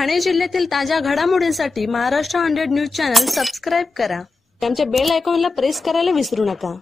ठाणे जिल्ह्यातील ताज्या घडामोडींसाठी महाराष्ट्र 100 न्यूज चॅनल सबस्क्राईब करा. आमच्या बेल आयकॉनला प्रेस करायला विसरू नका.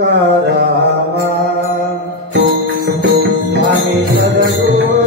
तुकारामा स्वामी सद्गुरु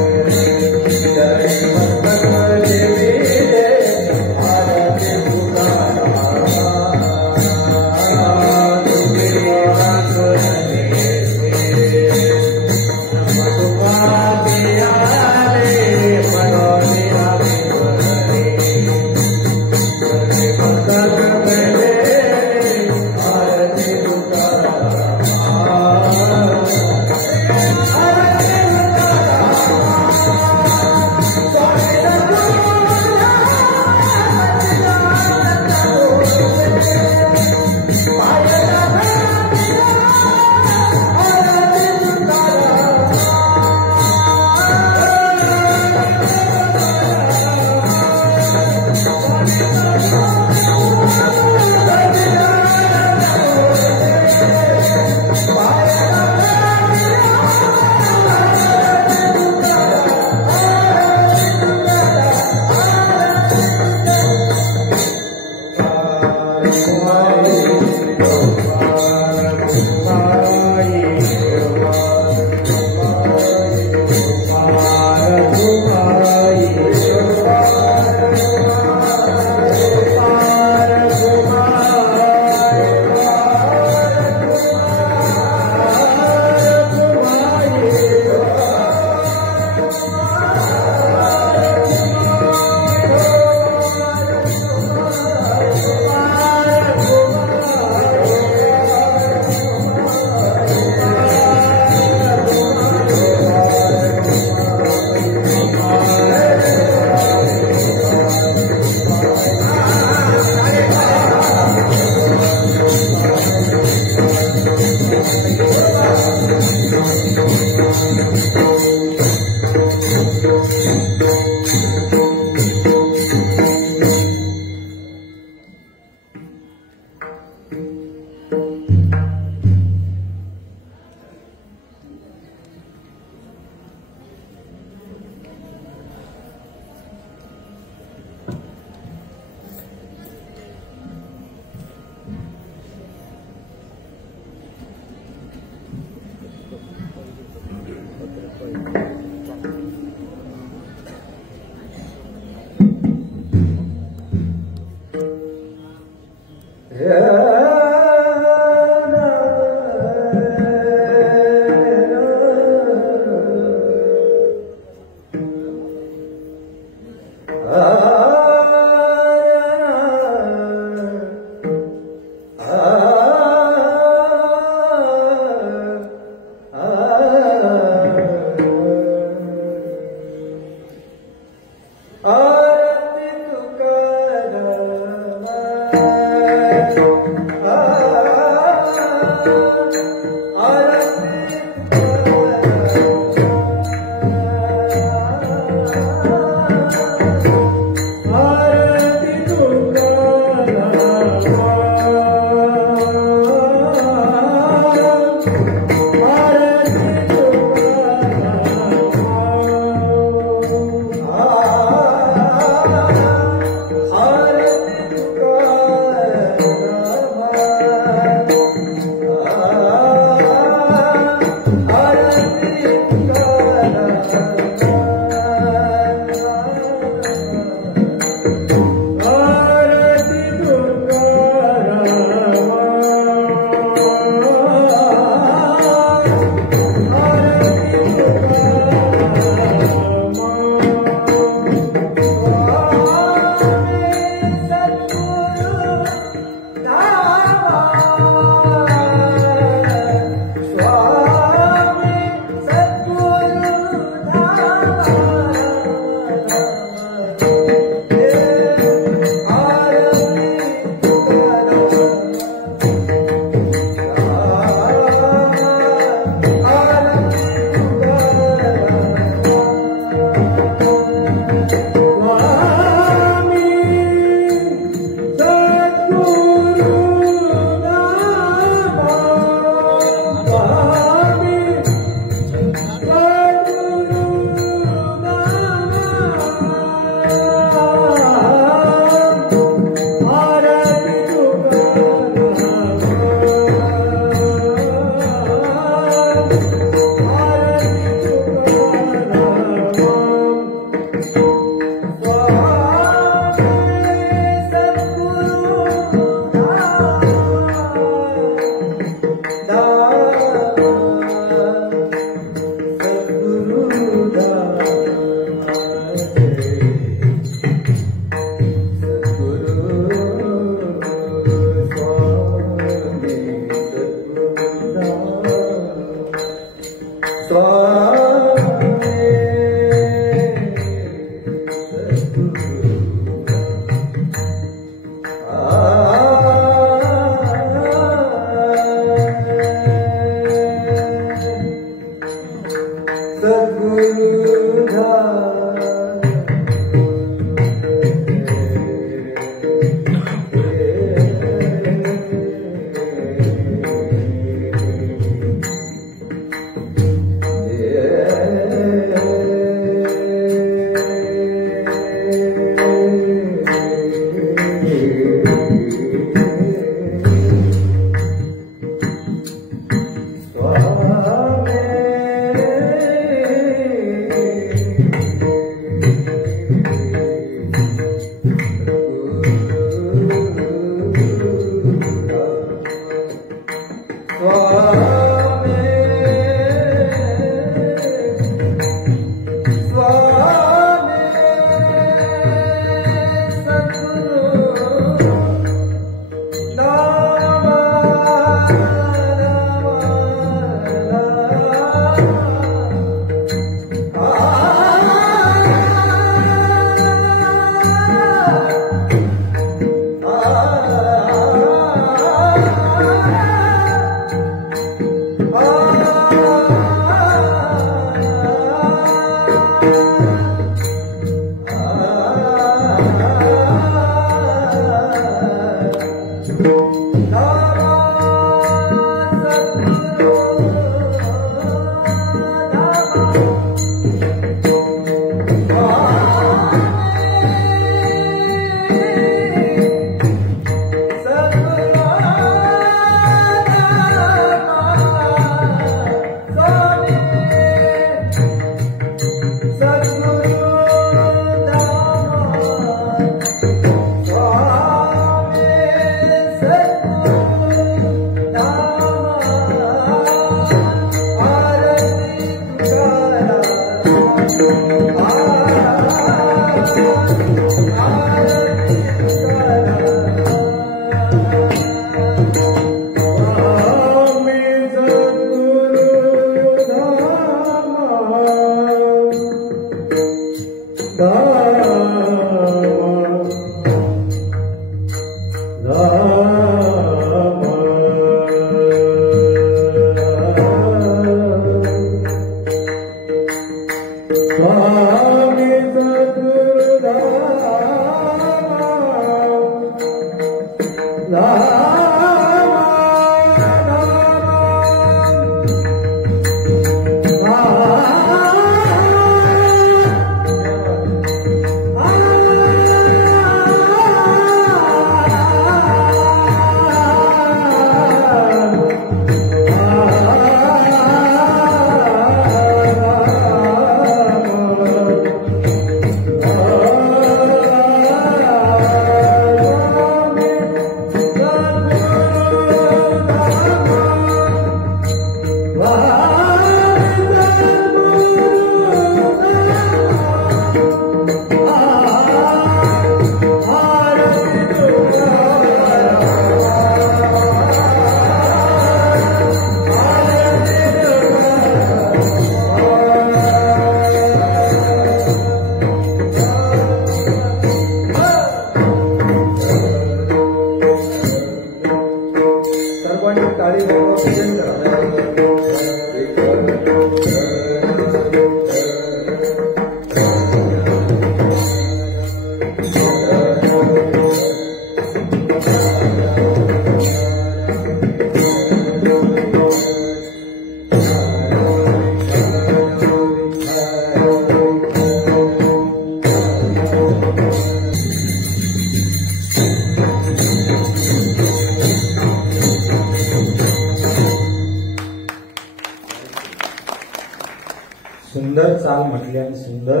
सुंदर चाल म्हटली आणि सुंदर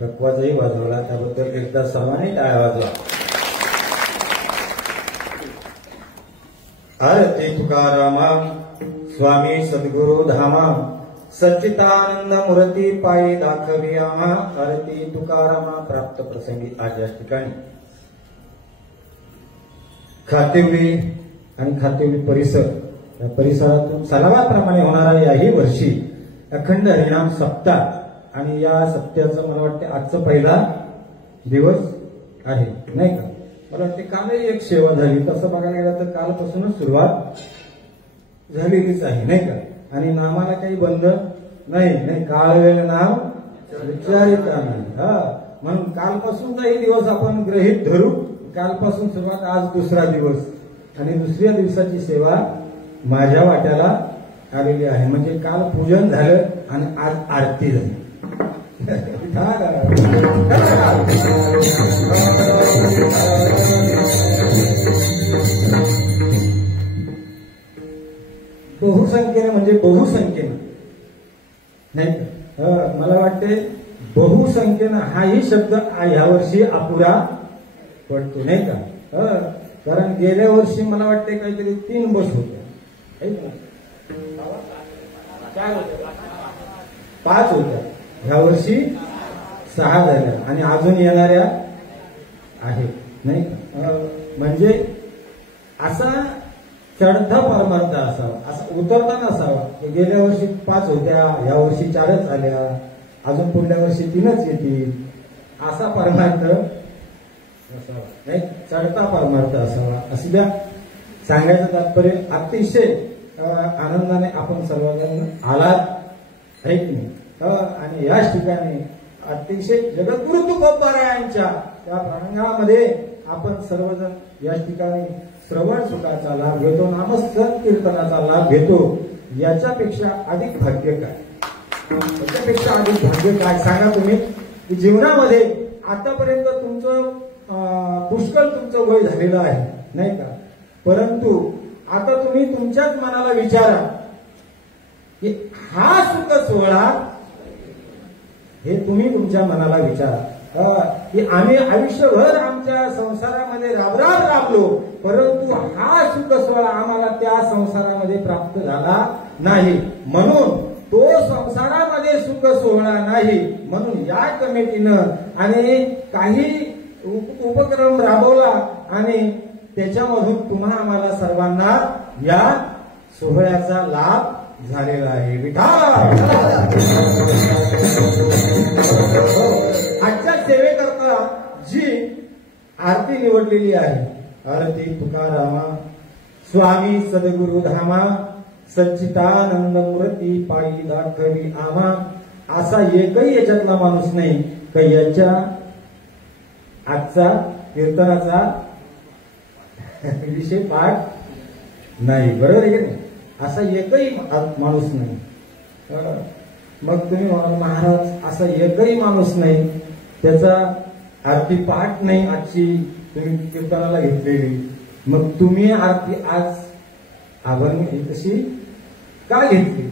तकवाजही वाजवला, त्याबद्दल एकदा सर्वांनी टाळ्या वाजवा. आरती तुकारामा स्वामी सद्गुरु धामा सच्चिदानंद मूर्ती पायी दाखवी आम्हा. आरती तुकारामा प्राप्त प्रसंगी आज या ठिकाणी खातिवली आणि खातिवली परिसर या परिसरातून सलावाप्रमाणे होणारा याही वर्षी अखंड हरिनाम सप्ताह आणि या सप्त्याचं मला वाटते आजचा पहिला दिवस आहे नाही का. मला वाटते कालही एक सेवा झाली, तसं बघायला गेलं तर कालपासूनच सुरुवात झालेलीच आहे नाही का. आणि नामाला काही बंध नाही, काळ वेळ नाव विचारिता नाही. म्हणून कालपासूनचाही दिवस आपण गृहीत धरू. कालपासून सुरुवात, आज दुसरा दिवस आणि दुसऱ्या दिवसाची सेवा माझ्या वाट्याला आलेली आहे. म्हणजे काल पूजन झालं आणि आज आरती झाली. बहुसंख्येने म्हणजे बहुसंख्येनं नाही का. मला वाटते बहुसंख्येनं हाही शब्द यावर्षी अपुरा पडतो नाही का. कारण गेल्या वर्षी मला वाटते काहीतरी 3 बस होत्या चार होत्या, 5 होत्या, ह्या वर्षी 6 झाल्या आणि अजून येणाऱ्या आहेत नाही का? म्हणजे असा चढता परमार्थ असावा, असा उतरता नसावा. गेल्या वर्षी 5 होत्या, या वर्षी 4च आल्या, अजून पुढल्या वर्षी 3च येतील, असा परमार्थ असावा नाही, चढता परमार्थ असावा. असं द्या सांगायचं तात्पर्य. अतिशय आनंदाने आपण सर्वजण आलात आहे की नाही. आणि याच ठिकाणी अतिशय जगद्गुरु तुकोबारायांच्या त्या प्रांगणामध्ये आपण सर्वजण याच ठिकाणी श्रवण सुखाचा लाभ घेतो, नामसंकीर्तनाचा लाभ घेतो. याच्यापेक्षा अधिक भाग्य काय, याच्यापेक्षा अधिक भाग्य काय सांगा तुम्ही. की जीवनामध्ये आतापर्यंत तुमचं पुष्कळ तुमचं वय झालेलं आहे नाही का, परंतु आता तुम्ही तुमच्याच मनाला विचारा की हा सुख सोहळा, हे तुम्ही तुमच्या मनाला विचारा की आम्ही आयुष्यभर आमच्या संसारामध्ये राबराब राबलो, परंतु हा सुख सोहळा आम्हाला त्या संसारामध्ये प्राप्त झाला नाही. म्हणून तो संसारामध्ये सुख सोहळा नाही, म्हणून या कमिटीनं आणि काही उपक्रम राबवला आणि त्याच्यामधून पुन्हा आम्हाला सर्वांना या सोहळ्याचा लाभ झालेला आहे. विठाल आजच्या सेवेकरता जी आरती निवडलेली आहे, आरती तुकारामा स्वामी सद्गुरु धामा सच्चिदानंद मूर्ती पायी दाखवी आमा. असा एकही याच्यातला माणूस नाही की याच्या आजचा कीर्तनाचा विषय पाठ नाही. बरोबर आहे की नाही, असा एकही माणूस नाही. मग तुम्ही महाराज असा एकही माणूस नाही त्याचा आरती पाठ नाही आजची तुम्ही कीर्तनाला घेतलेली, मग तुम्ही आरती आज आभार कशी का घेतली.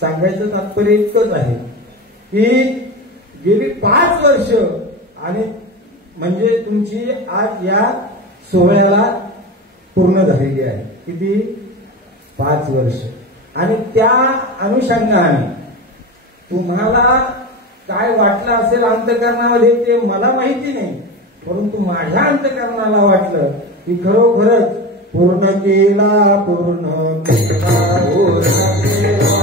सांगायचं तात्पर्य इतकंच आहे की गेली 5 वर्ष आणि म्हणजे तुमची आज या सोहळ्याला पूर्ण झालेली आहे. किती? 5 वर्ष. आणि त्या अनुषंगाने तुम्हाला काय वाटलं असेल अंतःकरणामध्ये ते मला माहिती नाही, परंतु माझ्या अंतःकरणाला वाटलं की खरोखरच पूर्ण केला पूर्ण केला पूर्ण केला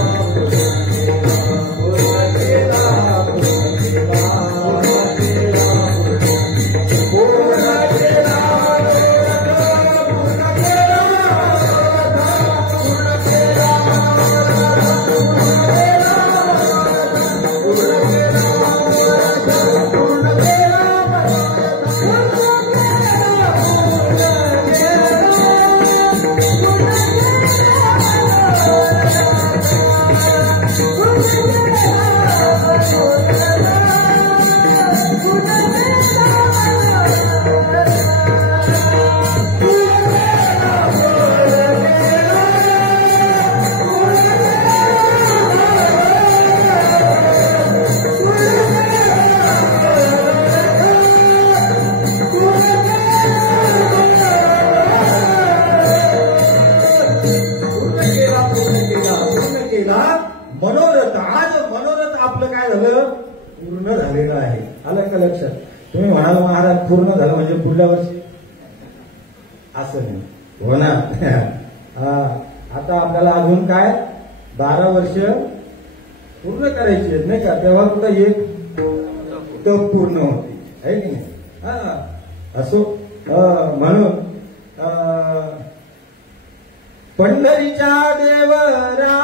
मनोरथ. आज मनोरथ आपलं काय झालं, पूर्ण झालेलं आहे. आलं का लक्षात. तुम्ही म्हणाल महाराज पूर्ण झालं म्हणजे पुढल्या वर्षी, असं नाही होणार. आता आपल्याला अजून काय 12 वर्ष पूर्ण करायची आहेत नाही का, तेव्हा कुठं एक तप पूर्ण होते आहे की नाही. असो म्हणून पंढरीच्या देवराया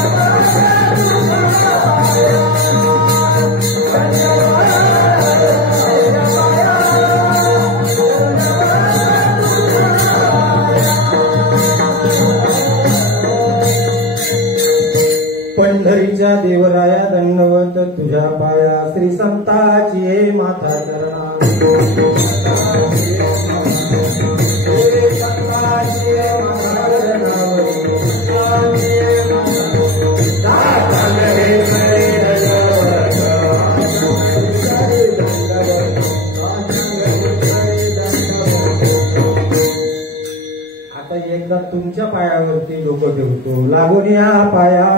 Bye. पंढरीच्या देवराया दंडवत तुझ्या पाया श्री संताची हे माथा करणा आता एकदा तुमच्या पायावरती डोकं ठेवतो लागून या पाया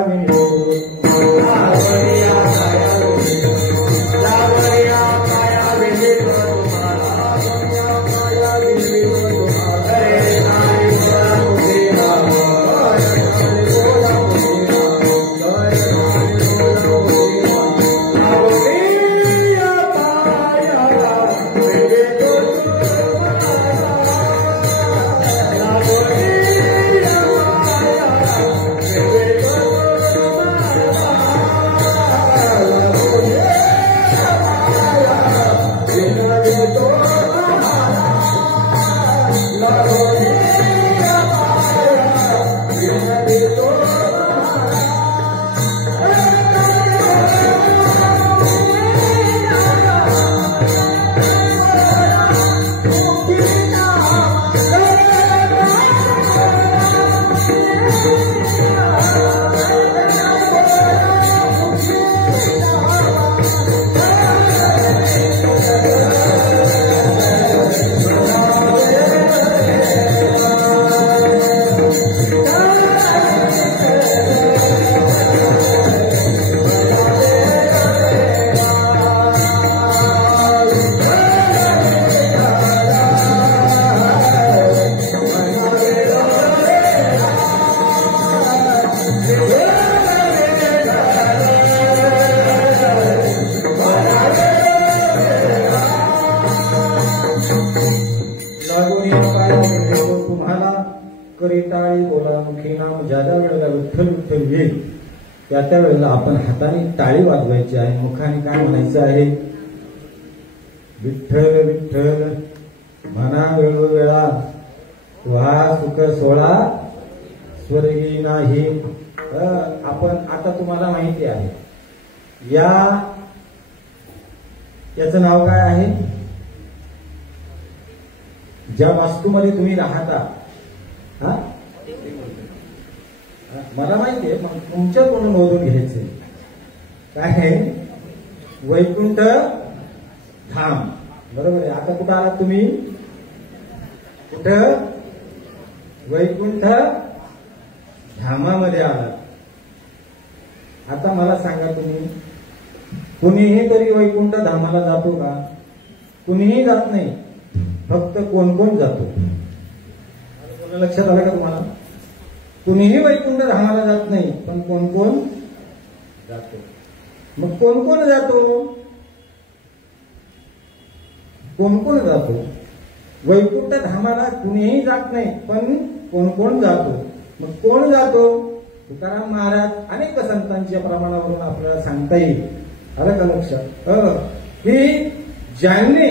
तुम्हाला करिताळी बोला मुखी नाम ज्या ज्या वेळेला विठ्ठल विठ्ठल येईल त्या त्या वेळेला आपण हाताने टाळी वाजवायची आहे मुखाने काय म्हणायचं आहे विठ्ठल विठ्ठल म्हणा वेळोवेळा वा सुख सोळा स्वर्गी नाही आपण आता तुम्हाला माहिती आहे याचं नाव काय आहे ज्या वास्तूमध्ये तुम्ही राहता हा मला माहिती आहे मग तुमच्याकडून नोंदून घ्यायचे काय आहे वैकुंठ धाम बरोबर आहे आता कुठं आलात तुम्ही कुठं वैकुंठ धामामध्ये आलात आता मला सांगा तुम्ही कुणीही तरी वैकुंठ धामाला जातो का कुणीही जात नाही फक्त कोण कोण जातो लक्षात आलं का तुम्हाला कुणीही वैकुंठ धामाला जात नाही पण कोण कोण जातो मग कोण कोण जातो कोण कोण जातो वैकुंठ धामाला कुणीही जात नाही पण कोण कोण जातो मग कोण जातो तुकाराम महाराज अनेक संतांच्या प्रमाणावरून आपल्याला सांगता येईल आलं का लक्षात की ज्यांनी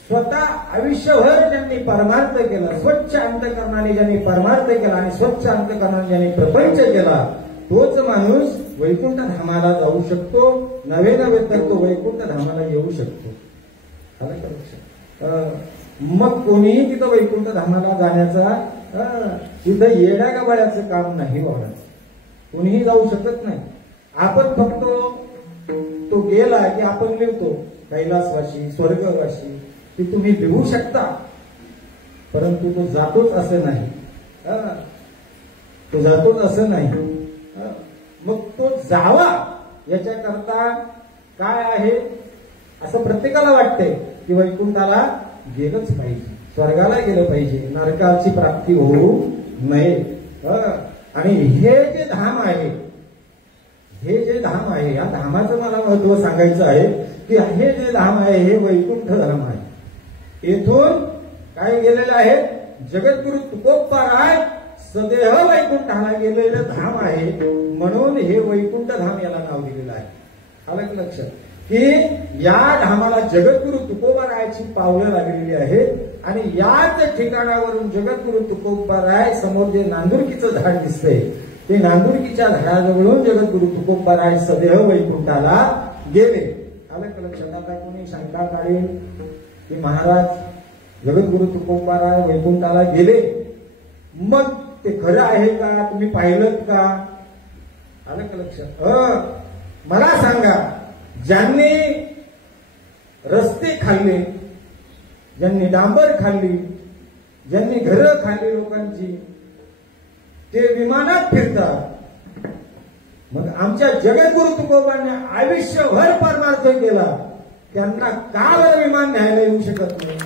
स्वतः आयुष्यभर ज्यांनी परमार्थ केला स्वच्छ अंतकरणाने ज्यांनी परमार्थ केला आणि स्वच्छ अंतकरणाने ज्यांनी प्रपंच केला तोच माणूस वैकुंठ धामाला जाऊ शकतो नवे नवे तर तो वैकुंठ धामाला येऊ शकतो आलं का लक्षात मग कोणीही तिथं वैकुंठ धामाला जाण्याचा तिथं येड्या गबाळ्याचं काम नाही वाढत कोणीही जाऊ शकत नाही आपण फक्त तो गेला की आपण लिहतो कैलासवाशी स्वर्गवाशी की तुम्ही लिहू शकता परंतु तो जातोच असं नाही तो जातोच असं नाही मग तो जावा याच्याकरता काय आहे असं प्रत्येकाला वाटतंय की वैकुंठाला गेलंच पाहिजे स्वर्गाला गेलं पाहिजे नरकाची प्राप्ती होऊ नये आणि हे जे धाम आहे या धामाचं मला महत्व सांगायचं आहे की हे जे धाम आहे हे वैकुंठ धाम आहे येथून काय गेलेलं आहे जगद्गुरु तुकोबाराय सदेह वैकुंठाला गेलेलं धाम आहे म्हणून हे वैकुंठ धाम याला नाव दिलेलं आहे आलं का लक्षात की या धामाला जगद्गुरु तुकोबारायाची पावलं लागलेली आहेत आणि याच ठिकाणावरून जगद्गुरु तुकोबाराय समोर जे नांदुरकीचं झाड दिसतंय ते नांदुरकीच्या घराजवळून जगद्गुरु तुकोबाराय सदेह वैकुंठाला गेले. आलं का लक्षात? आता कोणी शंका काढेल की महाराज जगद्गुरु तुकोबाराय वैकुंठाला गेले, मग ते खरं आहे का? तुम्ही पाहिलं का? आलं का लक्षात? मला सांगा, ज्यांनी रस्ते खाल्ले, ज्यांनी डांबर खाल्ली, ज्यांनी घरं खाल्ली लोकांची, ते विमानात फिरतात. मग आमच्या जगद्गुरु तुकोबांनी आयुष्यभर परमार्थ केला, त्यांना का बरं विमान न्यायला येऊ शकत नाही?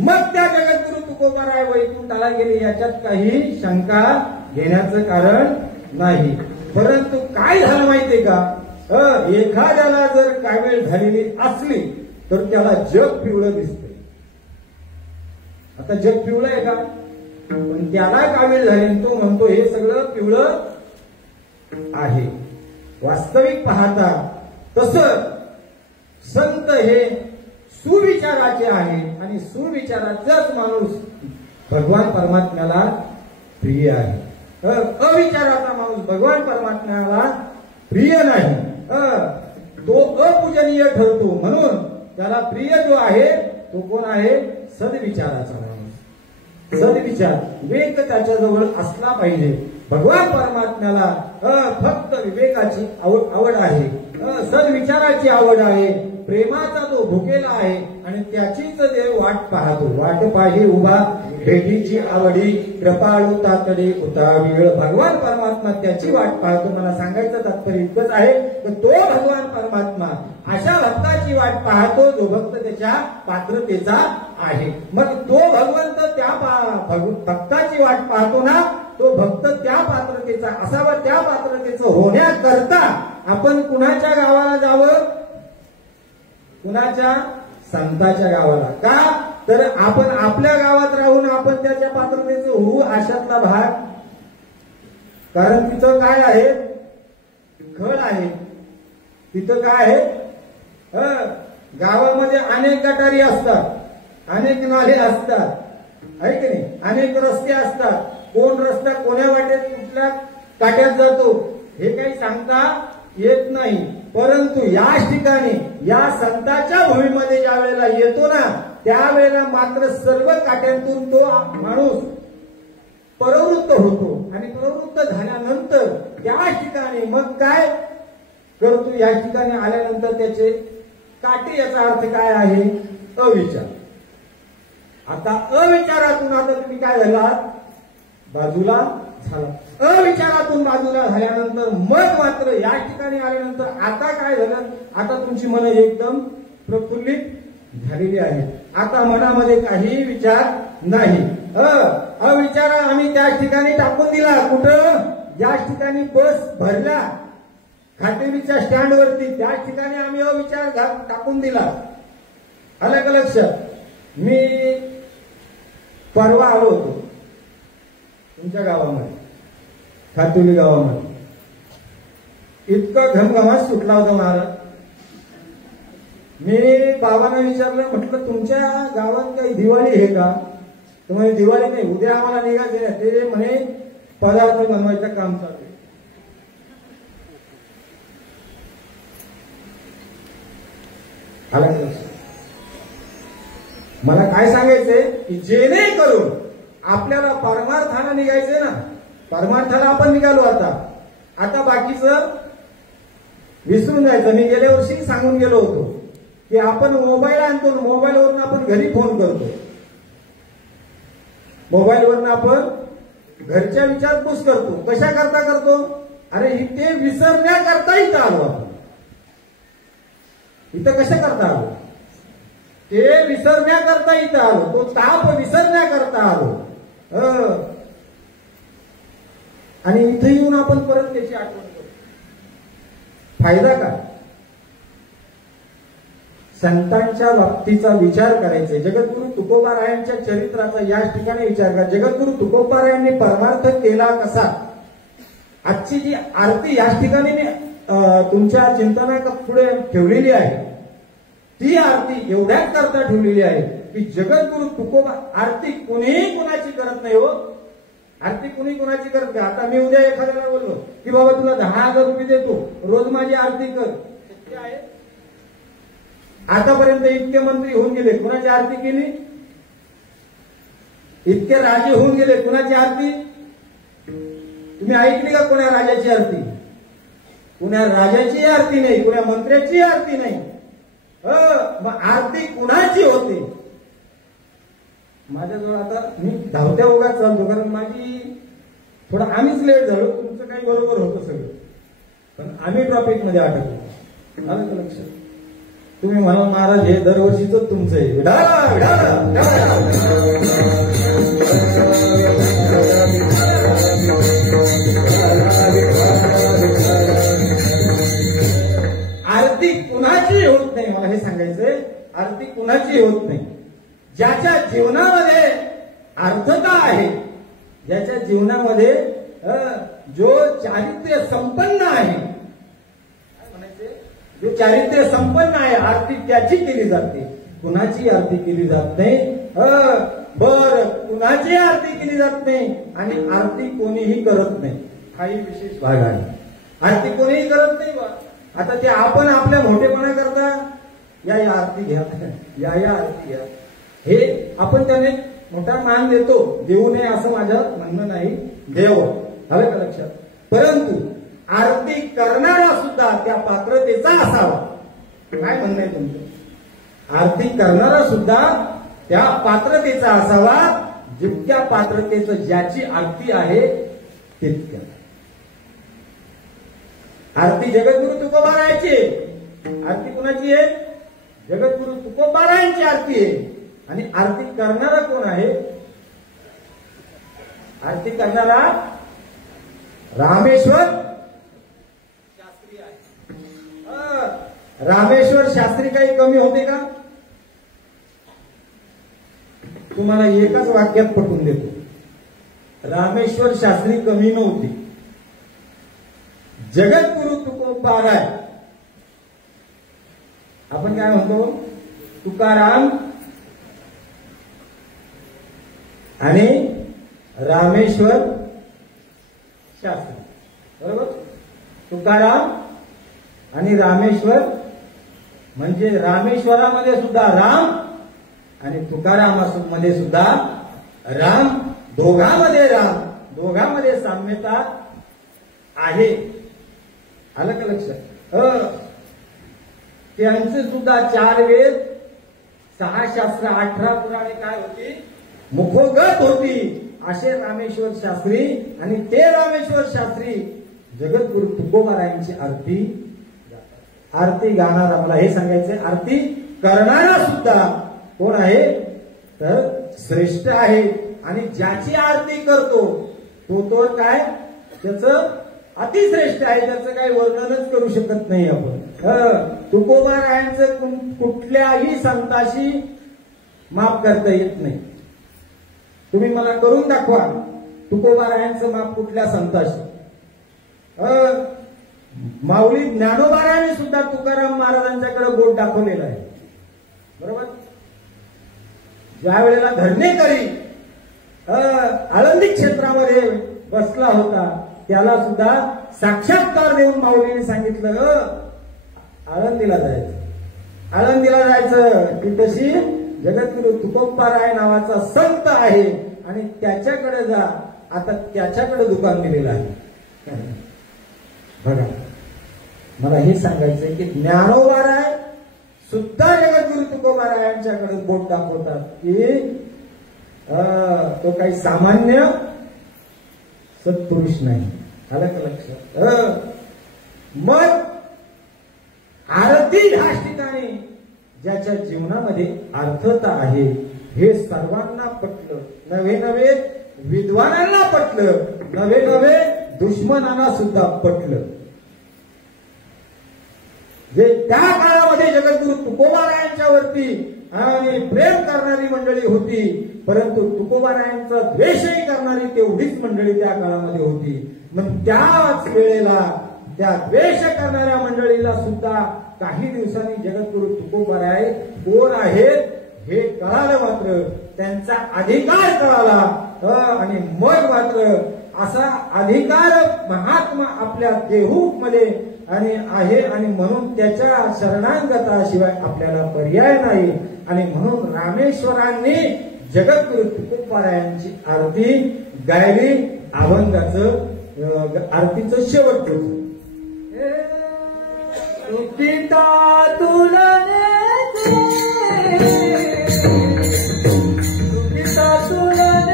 मग त्या जगद्गुरु तुकोबाराय वैकुंठाला गेले याच्यात काही शंका घेण्याचं कारण नाही. परंतु काय झालं माहितीये का? एखाद्याला जर कावीळ झालेली असली तर त्याला जग पिवळं दिसतंय. आता जग पिवळं आहे का? पण त्याला कावीळ झाली, तो म्हणतो हे सगळं पिवळं आहे. वास्तविक पाहता तसं संत हे सुविचाराचे आहे आणि सुविचाराचाच माणूस भगवान परमात्म्याला प्रिय आहे. अविचाराचा माणूस भगवान परमात्म्याला प्रिय नाही. तो अपूजनीय ठरतो. म्हणून त्याला प्रिय जो आहे तो कोण आहे? सद्विचाराचा माणूस. सद्विचार विवेक त्याच्याजवळ असला पाहिजे. भगवान परमात्म्याला फक्त विवेकाची आवड आहे, सद्विचाराची आवड आहे, प्रेमाचा तो भुकेला आहे आणि त्याचीच देव वाट पाहतो. वाट पाही उभा भेटीची आवडी, कृपाळू तातडे उतावीळ. भगवान परमात्मा त्याची वाट पाहतो. मला सांगायचं तात्पर्य इतकंच आहे की तो भगवान परमात्मा अशा भक्ताची वाट पाहतो जो भक्त त्याच्या पात्रतेचा आहे. मग तो भगवंत त्या भक्ताची वाट पाहतो ना, तो भक्त त्या पात्रतेचा असावा. त्या पात्रतेचं होण्याकरता आपण कुणाच्या गावाला जावं? कुणाच्या? संताच्या गावाला. का? तर आपण आपल्या गावात राहून आपण त्याच्या पात्रतेचं होऊ अशातला भाग. कारण तिथं काय आहे? खळ आहे. तिथं काय आहे? गावामध्ये अनेक गटारी असतात, अनेक नाले असतात, आहे की नाही? अनेक रस्ते असतात. कोण रस्ता कोण्या वाटेत कुठल्या काट्यात जातो हे काही सांगता येत नाही. परंतु याच ठिकाणी या संताच्या भूमीमध्ये ज्या वेळेला येतो ना, त्यावेळेला मात्र सर्व काट्यांतून तो माणूस प्रवृत्त होतो आणि प्रवृत्त झाल्यानंतर त्याच ठिकाणी मग काय करतो? या ठिकाणी आल्यानंतर त्याचे काटे, याचा अर्थ काय आहे? अविचार. आता अविचारातून आता तुम्ही काय झालात? बाजूला झाला. अविचारातून बाजूला झाल्यानंतर मग मात्र या ठिकाणी आल्यानंतर आता काय झालं? आता तुमची मन एकदम प्रफुल्लित झालेली आहे. आता मनामध्ये काही विचार नाही. अविचार आम्ही त्या ठिकाणी टाकून दिला. कुठं? ज्या ठिकाणी बस भरला खाटेरीच्या स्टँडवरती, त्या ठिकाणी आम्ही अविचार टाकून दिला. आलं का लक्षात? मी परवा आलो होतो तुमच्या गावामध्ये, खातुली गावामध्ये. इतकं घमघमाट सुटला होता महाराज. मी बाबांना विचारलं, म्हटलं तुमच्या गावात काही दिवाळी आहे का? तर म्हणे दिवाळी नाही, उद्या आम्हाला निघायचे नाही. ते म्हणे पदार्थ बनवायचं काम चालू आहे. आलं लक्षात? मला काय सांगायचंय की जेणेकरून आपल्याला परमार्थाला निघायचंय ना, परमार्थाला आपण निघालो. आता बाकीचं विसरून जायचं. मी गेल्या वर्षी सांगून गेलो होतो की आपण मोबाईल आणतो, मोबाईलवरून आपण घरी फोन करतो, मोबाईलवरून आपण घरच्या विचारपूस करतो. कशा करता करतो? अरे इथे विसरण्याकरता इथं आलो आपण. इथं कशा करता आलो? ते विसरण्याकरता इथं आलो. तो ताप विसरण्याकरता आलो. आणि इथे येऊन आपण परत त्याची आठवण करतो. फायदा काय? संतांच्या बाबतीचा विचार करायचा. जगद्गुरु तुकोबारायांच्या चरित्राचा याच ठिकाणी विचार करा. जगद्गुरु तुकोबारायांनी परमार्थ केला कसा? आजची जी आरती याच ठिकाणी मी तुमच्या चिंतना पुढे ठेवलेली आहे, ती आरती एवढ्याच करता ठेवलेली आहे की जगद्गुरु तुकोबा आरती कुणीही कुणाची करत नाही हो. आरती कुणी कुणाची करत नाही. आता मी उद्या एखाद्याला बोललो की बाबा तुला 10,000 रुपये देतो, रोज माझी आरती कर, शक्य आहे? आतापर्यंत इतके मंत्री होऊन गेले, कुणाची आरती केली? इतके राजे होऊन गेले, कुणाची आरती तुम्ही ऐकली का? कोण्या राजाची आरती? कुण्या राजाची आरती नाही, कुण्या मंत्र्याची आरती नाही. मग आरती कुणाची होते? माझ्याजवळ आता मी धावत्या उगाच चालतो, कारण माझी थोडं आम्हीच लेट झालो, तुमचं काही बरोबर होतं सगळं, पण आम्ही ट्रॉफिक मध्ये अटकलो. आलं का लक्षात? तुम्ही म्हणा महाराज हे दरवर्षीच तुमचं आहे. आरती कुणाची होत नाही, मला हे सांगायचंय. आरती कुणाची होत नाही. ज्याच्या जीवनामध्ये अर्थता आहे, ज्याच्या जीवनामध्ये जो चारित्र्य संपन्न आहे, काय म्हणायचे, जो चारित्र्य संपन्न आहे, आरती त्याची केली जाते, कुणाची आरती केली जात नाही. बर, कुणाची आरती केली जात नाही आणि आरती कोणीही करत नाही. हाही विशेष भाग आहे. आरती कोणीही करत नाही. आता ते आपण आपल्या मोठेपणा करता या आरती घ्या, या आरती घ्या, हे आपण त्याने मोठा मान देतो. देऊ नये असं माझं म्हणणं नाही, देव. आलं का लक्षात? परंतु आरती करणारा सुद्धा त्या पात्रतेचा असावा. काय म्हणणं आहे तुमचं? आरती करणारा सुद्धा त्या पात्रतेचा असावा, जितक्या पात्रतेचं ज्याची आरती आहे तितक्या. आरती जगद्गुरु तुकोबारायांची. आरती कुणाची आहे? जगद्गुरु तुकोबारायांची आरती आहे. आणि आरती करणारा कोण आहे? आरती करणारा रामेश्वर शास्त्री आहे. रामेश्वर शास्त्री काही कमी होते का? तुम्हाला एकाच वाक्यात पटवून देतो, रामेश्वर शास्त्री कमी नव्हती. जगद्गुरु तुकोबाराय, आपण काय म्हणतो, तुकाराम आणि रामेश्वर शास्त्री, बरोबर? तुकाराम आणि रामेश्वर म्हणजे रामेश्वरामध्ये सुद्धा राम आणि तुकारामामध्ये सुद्धा राम, दोघांमध्ये राम, दोघांमध्ये साम्यता आहे. आलं का लक्षात? त्यांचे सुद्धा 4 वेद, 6 शास्त्र, 18 पुराणे काय होती? मुखोगत होती. असे रामेश्वर शास्त्री आणि ते रामेश्वर शास्त्री जगद्गुरु तुकोबारायांची आरती गाणारा, मला हे सांगायचंय, आरती करणारा सुद्धा कोण आहे तर श्रेष्ठ आहे. आणि ज्याची आरती करतो तो काय, त्याचं अतिश्रेष्ठ आहे, त्याचं काही वर्णनच करू शकत नाही आपण. तुकोबारायांचं कुठल्याही संताशी माफ करता येत नाही. तुम्ही मला करून दाखवा तुकोबारायांचं माफ कुठल्या संताशी. माऊली ज्ञानोबारायाने सुद्धा तुकाराम महाराजांच्याकडे बोट दाखवलेलं आहे, बरोबर? ज्या वेळेला धरणेकरी आळंदी क्षेत्रामध्ये बसला होता, त्याला सुद्धा साक्षात्कार देऊन माऊलीने सांगितलं आळंदीला जायचं. आळंदीला जायचं की तशी जगद्गुरु तुकोबाराय नावाचा संत आहे आणि त्याच्याकडे जा. आता त्याच्याकडे दुकान दिलेलं आहे. बघा, मला हे सांगायचंय की ज्ञानोबाराय सुद्धा जगद्गुरु तुकोबारायांच्याकडे बोट दाखवतात की तो काही सामान्य सत्पुरुष नाही. आलं का लक्षात? मग आरती ह्याच ठिकाणी ज्याच्या जीवनामध्ये अर्थता आहे हे सर्वांना पटलं, नवे नवे विद्वानांना पटलं, नवे नवे दुश्मनांना सुद्धा पटलं. जे त्या काळामध्ये जगद्गुरु तुकोबारायांच्या वरती आणि प्रेम करणारी मंडळी होती, परंतु तुकोबारायांचा द्वेषही करणारी तेवढीच मंडळी त्या काळामध्ये होती. मग त्याच वेळेला त्या द्वेष करणाऱ्या मंडळीला सुद्धा काही दिवसांनी जगद्गुरु तुकोबाराय कोण आहेत हे कळालं, मात्र त्यांचा अधिकार कळाला आणि मग मात्र असा अधिकार महात्मा आपल्या देहूमध्ये आणि आहे आणि म्हणून त्याच्या शरणागताशिवाय आपल्याला पर्याय नाही. आणि म्हणून रामेश्वरांनी जगद्गुरु तुकोबारायांची आरती गायली. अभंगाचं आरतीचं शेवट होतं. तुकिता तुलने तुकिता तुलने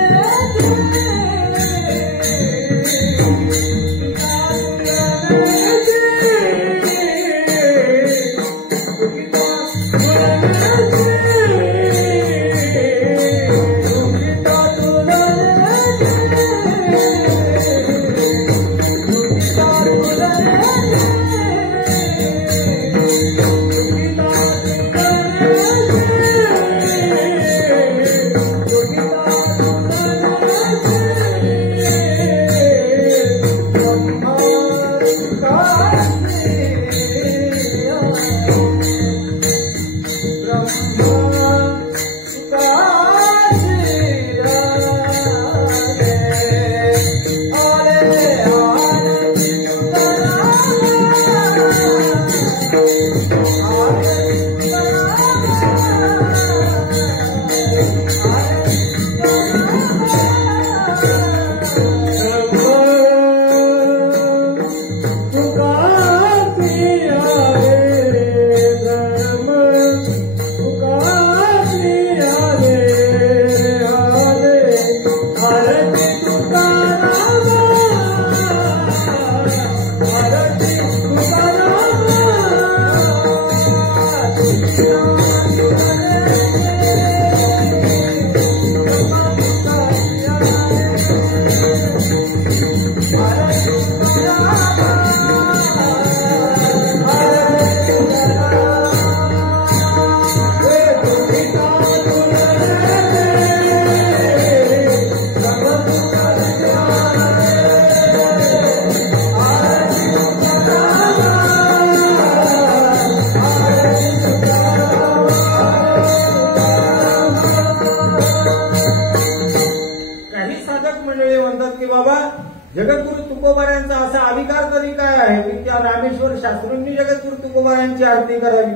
जगद्गुरु तुकोबारायांचा असा अधिकार तरी काय आहे की त्या रामेश्वर शास्त्रींनी जगद्गुरु तुकोबारायांची आरती करावी?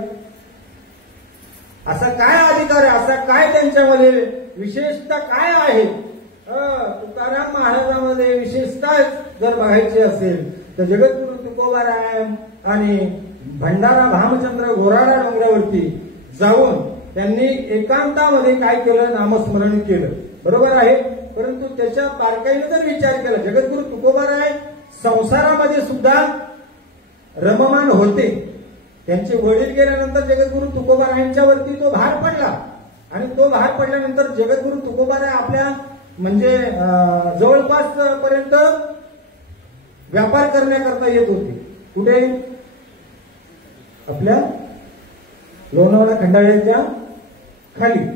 असा काय अधिकार आहे? असा काय त्यांच्यामध्ये विशेषता काय आहे? तुकाराम महाराजांमध्ये विशेषता जर बघायची असेल तर जगद्गुरु तुकोबाराय आणि भंडारा भामचंद्र घोराडा डोंगरावरती जाऊन त्यांनी एकांतामध्ये काय केलं? नामस्मरण केलं. बरोबर आहे. परंतु त्याच्या बारकाईने जर विचार केला, जगद्गुरु तुकोबाराय संसारामध्ये सुद्धा रममान होते. त्यांचे वडील गेल्यानंतर जगद्गुरु तुकोबारायांच्यावरती तो भार पडला आणि तो भार पडल्यानंतर जगद्गुरु तुकोबाराय आपल्या म्हणजे जवळपास पर्यंत व्यापार करण्याकरता येत होते. कुठे? आपल्या लोणावळा खंडाळ्याच्या खाली.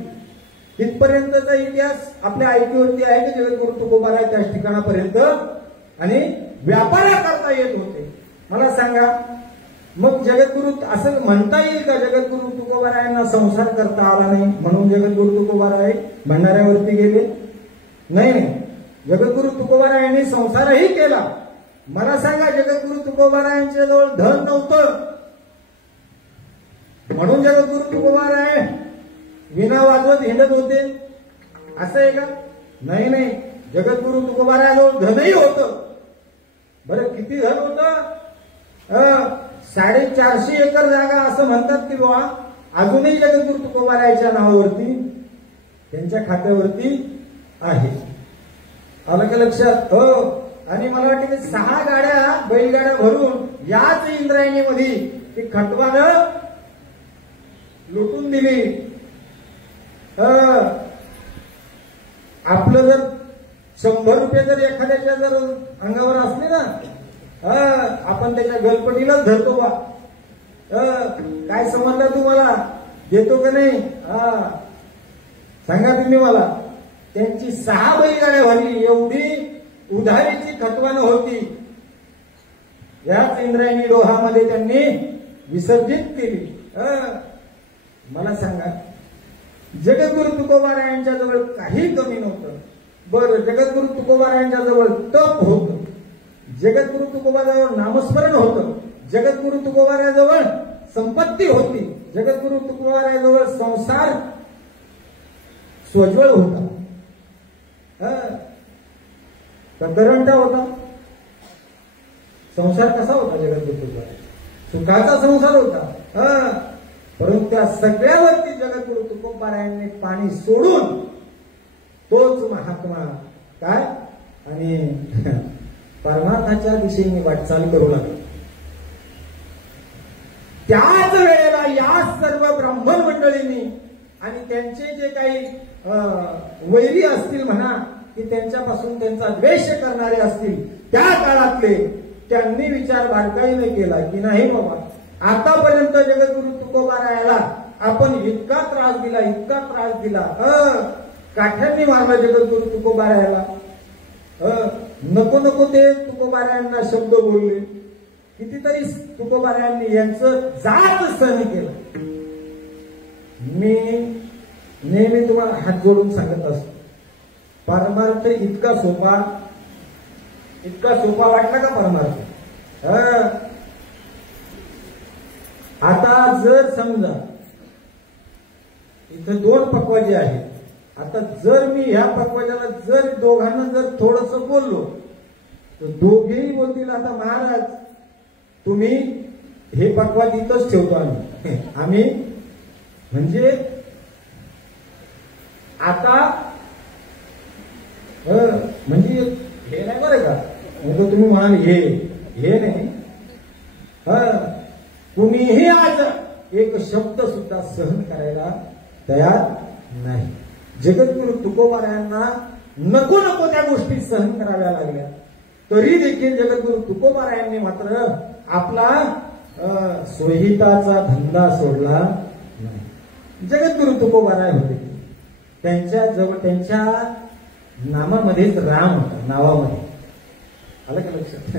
इथपर्यंतचा इतिहास आपल्या ऐकीवरती आहे की जगद्गुरु तुकोबाराय त्याच ठिकाणापर्यंत आणि व्यापाराकरता येत होते. मला सांगा, मग जगद्गुरु असं म्हणता येईल का जगद्गुरु तुकोबारायांना संसार करता आला नाही म्हणून जगद्गुरु तुकोबाराय भंडाऱ्यावरती गेले? नाही. जगद्गुरु तुकोबारायांनी संसारही केला. मला सांगा, जगद्गुरु तुकोबारायांच्या जवळ धन नव्हतं म्हणून जगद्गुरु तुकोबाराय विना वाजवत हिंडत होते असं आहे का? नाही. जगद्गुरु तुकोबारायाजवळ धनही होतं. बरं, किती धन होतं? 450 एकर जागा असं म्हणतात की बाबा अजूनही जगद्गुरु तुकोबारायाच्या नावावरती त्यांच्या खात्यावरती आहे. आलं का लक्षात? आणि मला वाटतं की 6 गाड्या बैलगाड्या भरून याच इंद्रायणीमध्ये ती खटवानं लुटून दिली. आपलं जर 100 रुपये जर एखाद्याच्या जर अंगावर असले ना, आपण त्याच्या गलपटीलाच धरतो बा. काय समजलं तुम्हाला? देतो का नाही? सांगा तुम्ही मला. त्यांची 6 बैलगाड्या व्हावी एवढी उधारीची खतवानं होती. याच इंद्रायणी डोहामध्ये त्यांनी विसर्जित केली. मला सांगा, जगद्गुरु तुकोबारायांच्या जवळ काही कमी नव्हतं. बरं, जगद्गुरु तुकोबारायांच्या जवळ तप होतं, जगद्गुरु तुकोबाराजवळ नामस्मरण होतं, जगद्गुरु तुकोबाराजवळ संपत्ती होती, जगद्गुरु तुकोबाराजवळ संसार स्वज्वळ होता. करंटा होता. संसार कसा होता जगद्गुरु तुकोबारा? सुखाचा संसार होता. परंतु त्या सगळ्यावरती जगद्गुरु तुकोबारायांनी पाणी सोडून तोच महात्मा काय आणि परमार्थाच्या दिशेने वाटचाल करू लागला. त्याच वेळेला या सर्व ब्राह्मण मंडळींनी आणि त्यांचे जे काही वैरी असतील म्हणा, की त्यांच्यापासून त्यांचा द्वेष करणारे असतील त्या काळातले, त्यांनी विचार बारकाईने केला की नाही बाबा, आतापर्यंत जगद्गुरु तुकोबारायाला आपण इतका त्रास दिला, इतका त्रास दिला, काठ्यांनी मारला जगद्गुरु तुकोबारायाला. नको नको ते तुकोबारायांना शब्द बोलले, कितीतरी तुकोबारायांनी यांचं जात सहन केलं. मी नेहमी तुम्हाला हात जोडून सांगत असतो, परमार्थ इतका सोपा वाटला का परमार्थ? आता जर समजा इथं 2 पक्वाजे आहेत. आता जर मी ह्या पक्वाजाला जर दोघांना जर थोडस बोललो तर दोघेही बोलतील, आता महाराज तुम्ही हे पक्वाज इथंच ठेवतो आम्ही म्हणजे आता म्हणजे हे नाही बरं का, म्हणजे तुम्ही म्हणाल हे नाही. कुणीही आज एक शब्द सुद्धा सहन करायला तयार नाही. जगद्गुरु तुकोबारायांना नको नको त्या गोष्टी सहन कराव्या लागल्या, तरी देखील जगद्गुरु तुकोबारायांनी मात्र आपला स्वहिताचा धंदा सोडला नाही. जगद्गुरु तुकोबाराय होते, त्यांच्या जवळ त्यांच्या नामामध्येच राम होता. नावामध्ये आलं का लक्षात?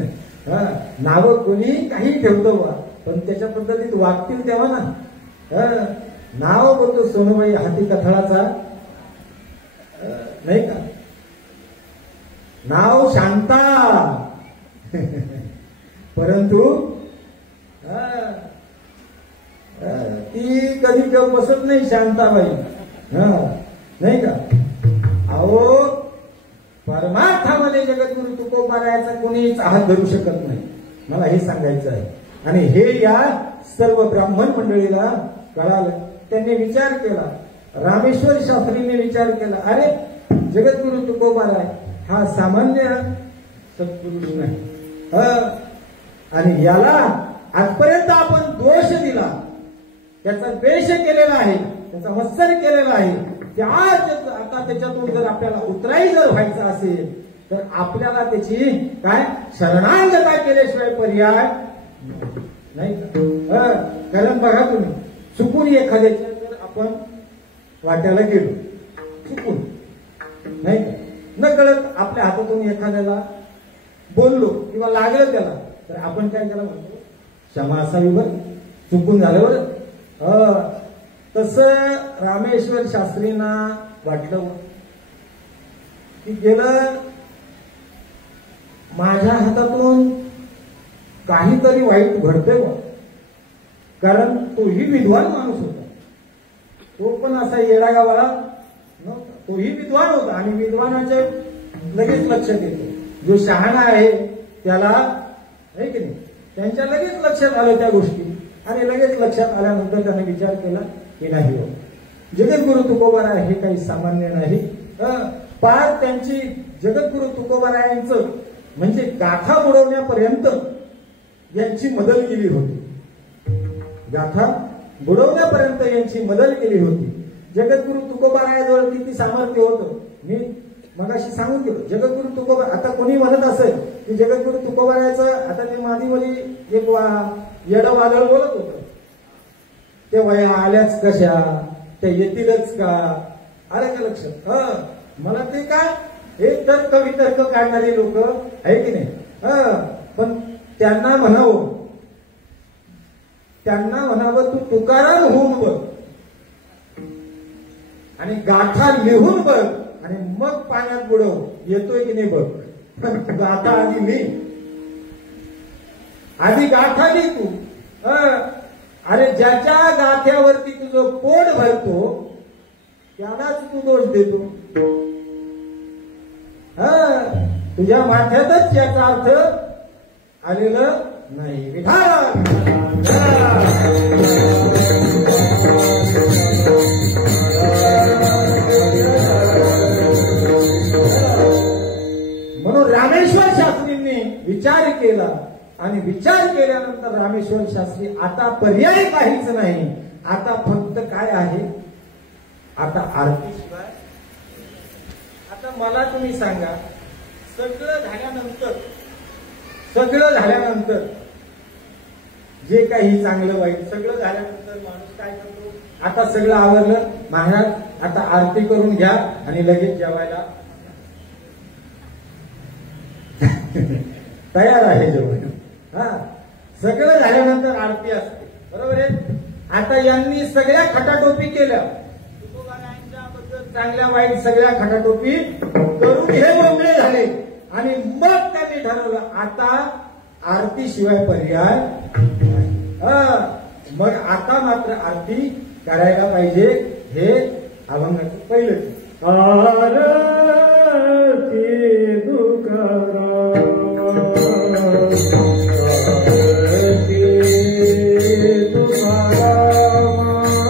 नाव कोणी काही ठेवतो बा, पण त्याच्या पद्धतीत वागतील तेव्हा ना. नाव बोलतो सोनूबाई हाती कथळाचा, नाही का? नाव शांता, परंतु ती कधी बसत नाही शांताबाई, नाही का? अहो, परमार्थामध्ये जगद्गुरु तुकोबारायाचा कोणीच हात धरू शकत नाही, मला हे सांगायचं आहे. आणि हे या सर्व ब्राह्मण मंडळीला कळालं. त्यांनी विचार केला, रामेश्वर शास्त्रींनी विचार केला, अरे जगद्गुरु तुकोबाराय हा सामान्य सद्गुरु नाही, आणि याला आजपर्यंत आपण दोष दिला, त्याचा द्वेष केलेला आहे, त्याचा मत्सर केलेला आहे. आता त्याच्यातून जर आपल्याला उतराई जर व्हायचं असेल तर आपल्याला त्याची काय शरणागता केल्याशिवाय पर्याय नाही. कारण बघा तुम्ही, चुकून एखाद्याच्या जर आपण वाट्याला गेलो, चुकून नाही का, न कळत आपल्या हातातून एखाद्याला बोललो किंवा लागलं त्याला, तर आपण काय त्याला म्हणतो, क्षमा असावी बरं, चुकून झालं बरं. तसं रामेश्वर शास्त्रींना वाटलं की गेलं माझ्या हातातून काहीतरी वाईट घडतंय बा, कारण तोही विद्वान माणूस होता, तो पण असा येडागावाला नव्हता, तोही विद्वान होता. आणि विद्वानाचे लगेच लक्षात येतो, जो शहाणा आहे त्याला, आहे की नाही, त्यांच्या लगेच लक्षात आलं त्या गोष्टी. आणि लगेच लक्षात आल्यानंतर त्याने विचार केला की नाही हो, जगद्गुरु तुकोबाराय हे काही सामान्य नाही. पार त्यांची जगद्गुरु तुकोबारायांचं म्हणजे गाथा बुडवण्यापर्यंत यांची मदत केली होती, गाथा बुडवण्यापर्यंत यांची मदत केली होती. जगद्गुरु तुकोबारायाजवळ किती सामर्थ्य होतं मी मगाशी सांगून गेलो. जगद्गुरु तुकोबा, आता कोणी म्हणत असेल की जगद्गुरु तुकोबारायाचं, आता ते मादीमध्ये एक येडं वादळ बोलत होतं, त्या वया आल्याच कशा, त्या येतीलच का, आलं का लक्षात? मला ते काय हे तर्क वितर्क काढणारी लोक आहे की नाही, पण त्यांना म्हणावं तू तुकाराम होऊन बघ आणि गाथा लिहून बघ आणि मग पाण्यात बुडव, येतोय की नाही बघ. गाथा आधी लिही, आधी गाथा लिही तू. अरे ज्याच्या गाथ्यावरती तुझं पोट भरतो त्यालाच तू दोष देतो. तुझ्या माथ्यातच याचा अर्थ आलेलं नाही. म्हणून रामेश्वर शास्त्रींनी विचार केला आणि विचार केल्यानंतर रामेश्वर शास्त्री आता पर्याय काहीच नाही, आता फक्त काय आहे, आता आरतीशिवाय. आता मला तुम्ही सांगा, सगळं झाल्यानंतर जे काही चांगलं वाईट सगळं झाल्यानंतर माणूस काय करतो, आता सगळं आवरलं महाराज आता आरती करून घ्या आणि लगेच जेवायला तयार आहे जेवण. सगळं झाल्यानंतर आरती असते, बरोबर आहे. आता यांनी सगळ्या खटाटोपी केल्या, तुकोबारायांच्याबद्दल चांगल्या वाईट सगळ्या खटाटोपी करून हे बोंबळे झाले आणि मग त्यांनी ठरवलं आता आरतीशिवाय पर्याय. मग आता मात्र आरती करायला पाहिजे. हे अभंगाचं पहिलं. आरती तुकाराम तुकाराम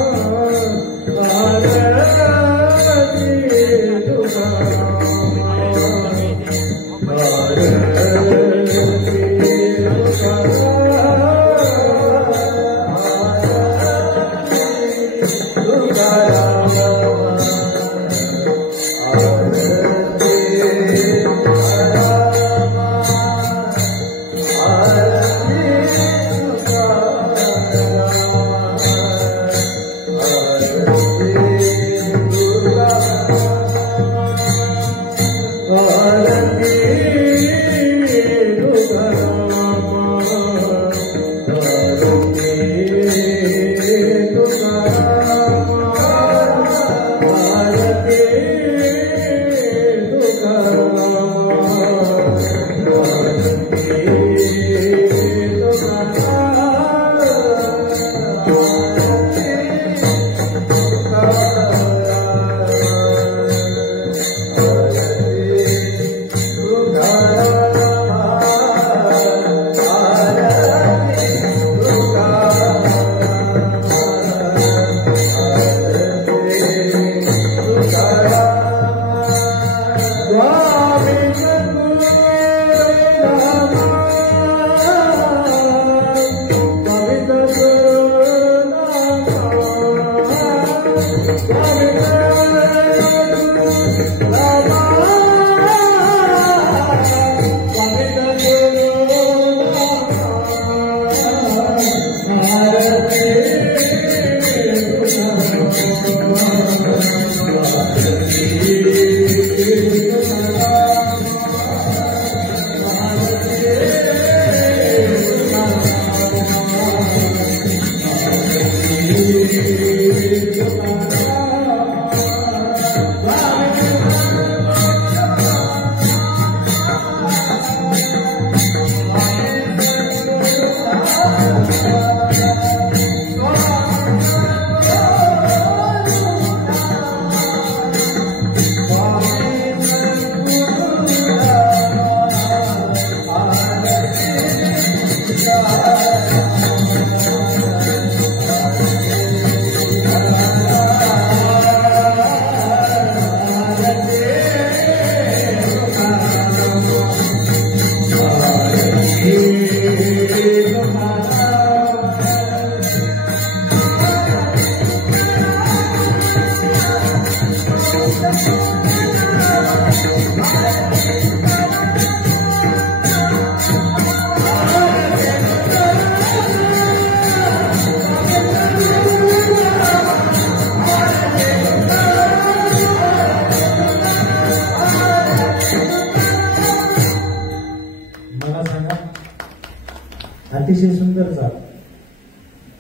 सांगा. अतिशय सुंदर चाल.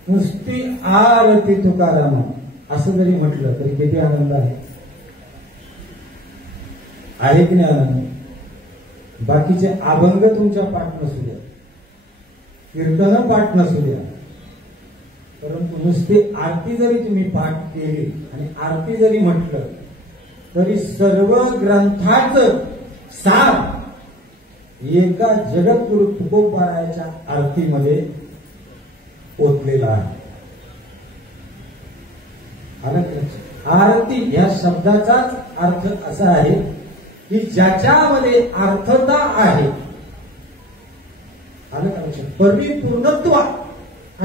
नुसती आरती तुकाराम असं जरी म्हटलं तरी किती आनंद आहे. आहे की नाही आनंद. बाकीचे अभंग तुमच्या पाठ नसू द्या, कीर्तन पाठ नसू द्या, परंतु नुसती आरती जरी तुम्ही पाठ केली आणि आरती जरी म्हटलं तरी सर्व ग्रंथाचं सार एका जगद्गुरु तुकोबारायाच्या आरतीमध्ये ओतलेला आहे. आरती या शब्दाचाच अर्थ असा आहे की ज्याच्यामध्ये अर्थता आहे, परिपूर्णत्व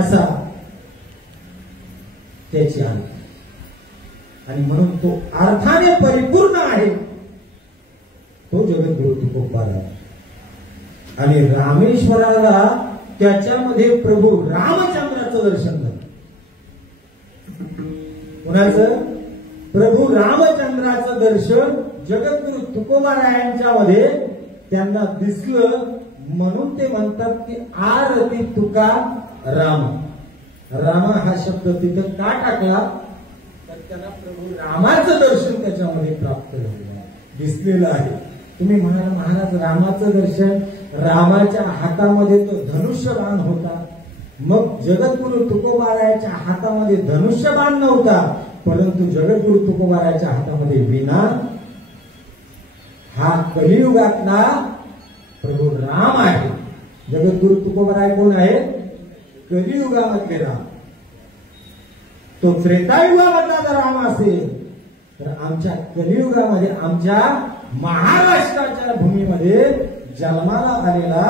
असा त्याची आरती. आणि म्हणून तो अर्थाने परिपूर्ण आहे तो जगद्गुरु तुकोबाराय. आणि रामेश्वराला त्याच्यामध्ये प्रभू रामचंद्राचं दर्शन झालं. कुणाचं? प्रभू रामचंद्राचं दर्शन जगद्गुरु तुकोबारायांच्या मध्ये त्यांना दिसलं. म्हणून ते म्हणतात की आरती तुका राम. रामा हा शब्द तिथं का टाकला तर त्याला प्रभू रामाचं दर्शन त्याच्यामध्ये प्राप्त झालेलं दिसलेलं आहे. तुम्ही म्हणाल महाराज रामाचं दर्शन, रामाच्या हातामध्ये तो धनुष्यबाण होता. मग जगद्गुरु तुकोबारायाच्या हातामध्ये धनुष्यबाण नव्हता, परंतु जगद्गुरु तुकोबारायाच्या हातामध्ये वीणा. हा कलियुगातला प्रभू राम आहे. जगद्गुरु तुकोबाराय कोण आहे? कलियुगामधले राम. तो त्रेतायुगामधला जर राम असेल तर आमच्या कलियुगामध्ये आमच्या महाराष्ट्राच्या भूमीमध्ये जन्माला आलेला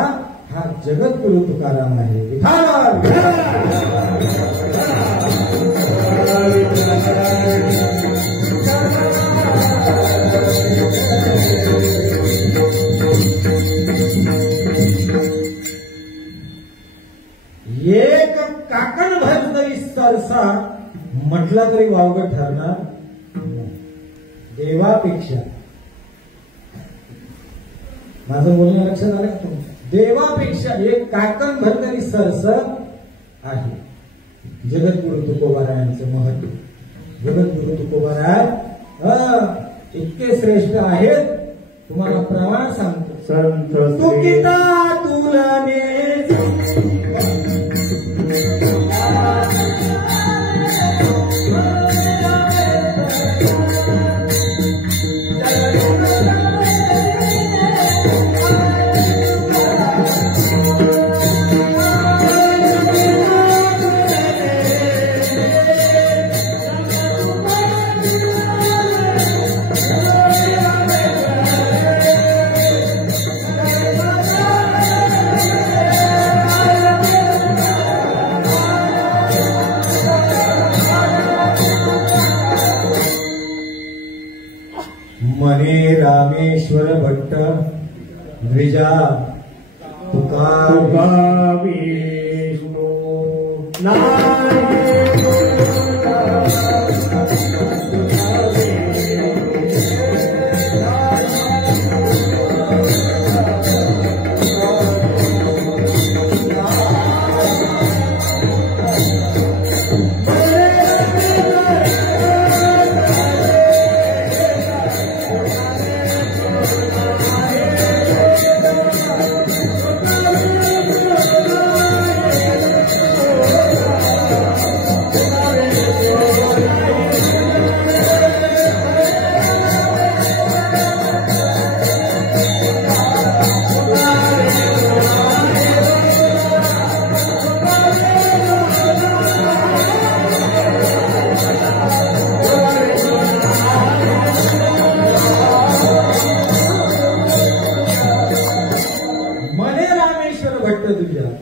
हा जगद्गुरु तुकाराम आहे. एक काकण भर तरी सरसा म्हटला तरी वावगं ठरणार देवापेक्षा. माझं बोलणं लक्षात आलं का? देवापेक्षा एक काकण भर तरी सरस आहे जगद्गुरु तुकोबारायांचं महत्व. जगद्गुरु तुकोबाराय इतके श्रेष्ठ आहेत. तुम्हाला प्रमाण सांगतो. तुकिता तुलने मने रामेश्वर भट्ट द्विजा तुका विष्णू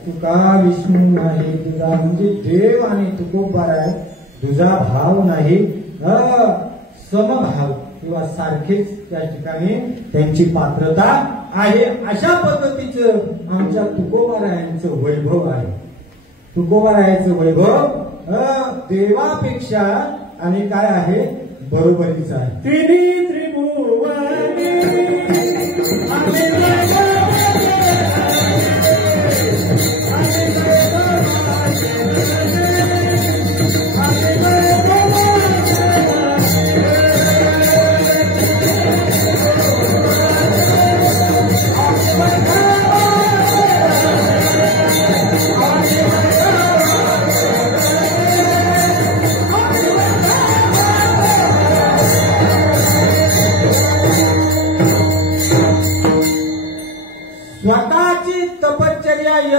तुका विष्णू नाही तुझा म्हणजे देव आणि तुकोबाराय तुझा भाव नाही. समभाव किंवा सारखेच त्या ठिकाणी त्यांची पात्रता आहे. अशा पद्धतीचं आमच्या तुकोबारायांचं वैभव आहे. तुकोबारायांचं वैभव देवापेक्षा आणि काय आहे बरोबरीचं आहे. तिन्ही त्रिभुवने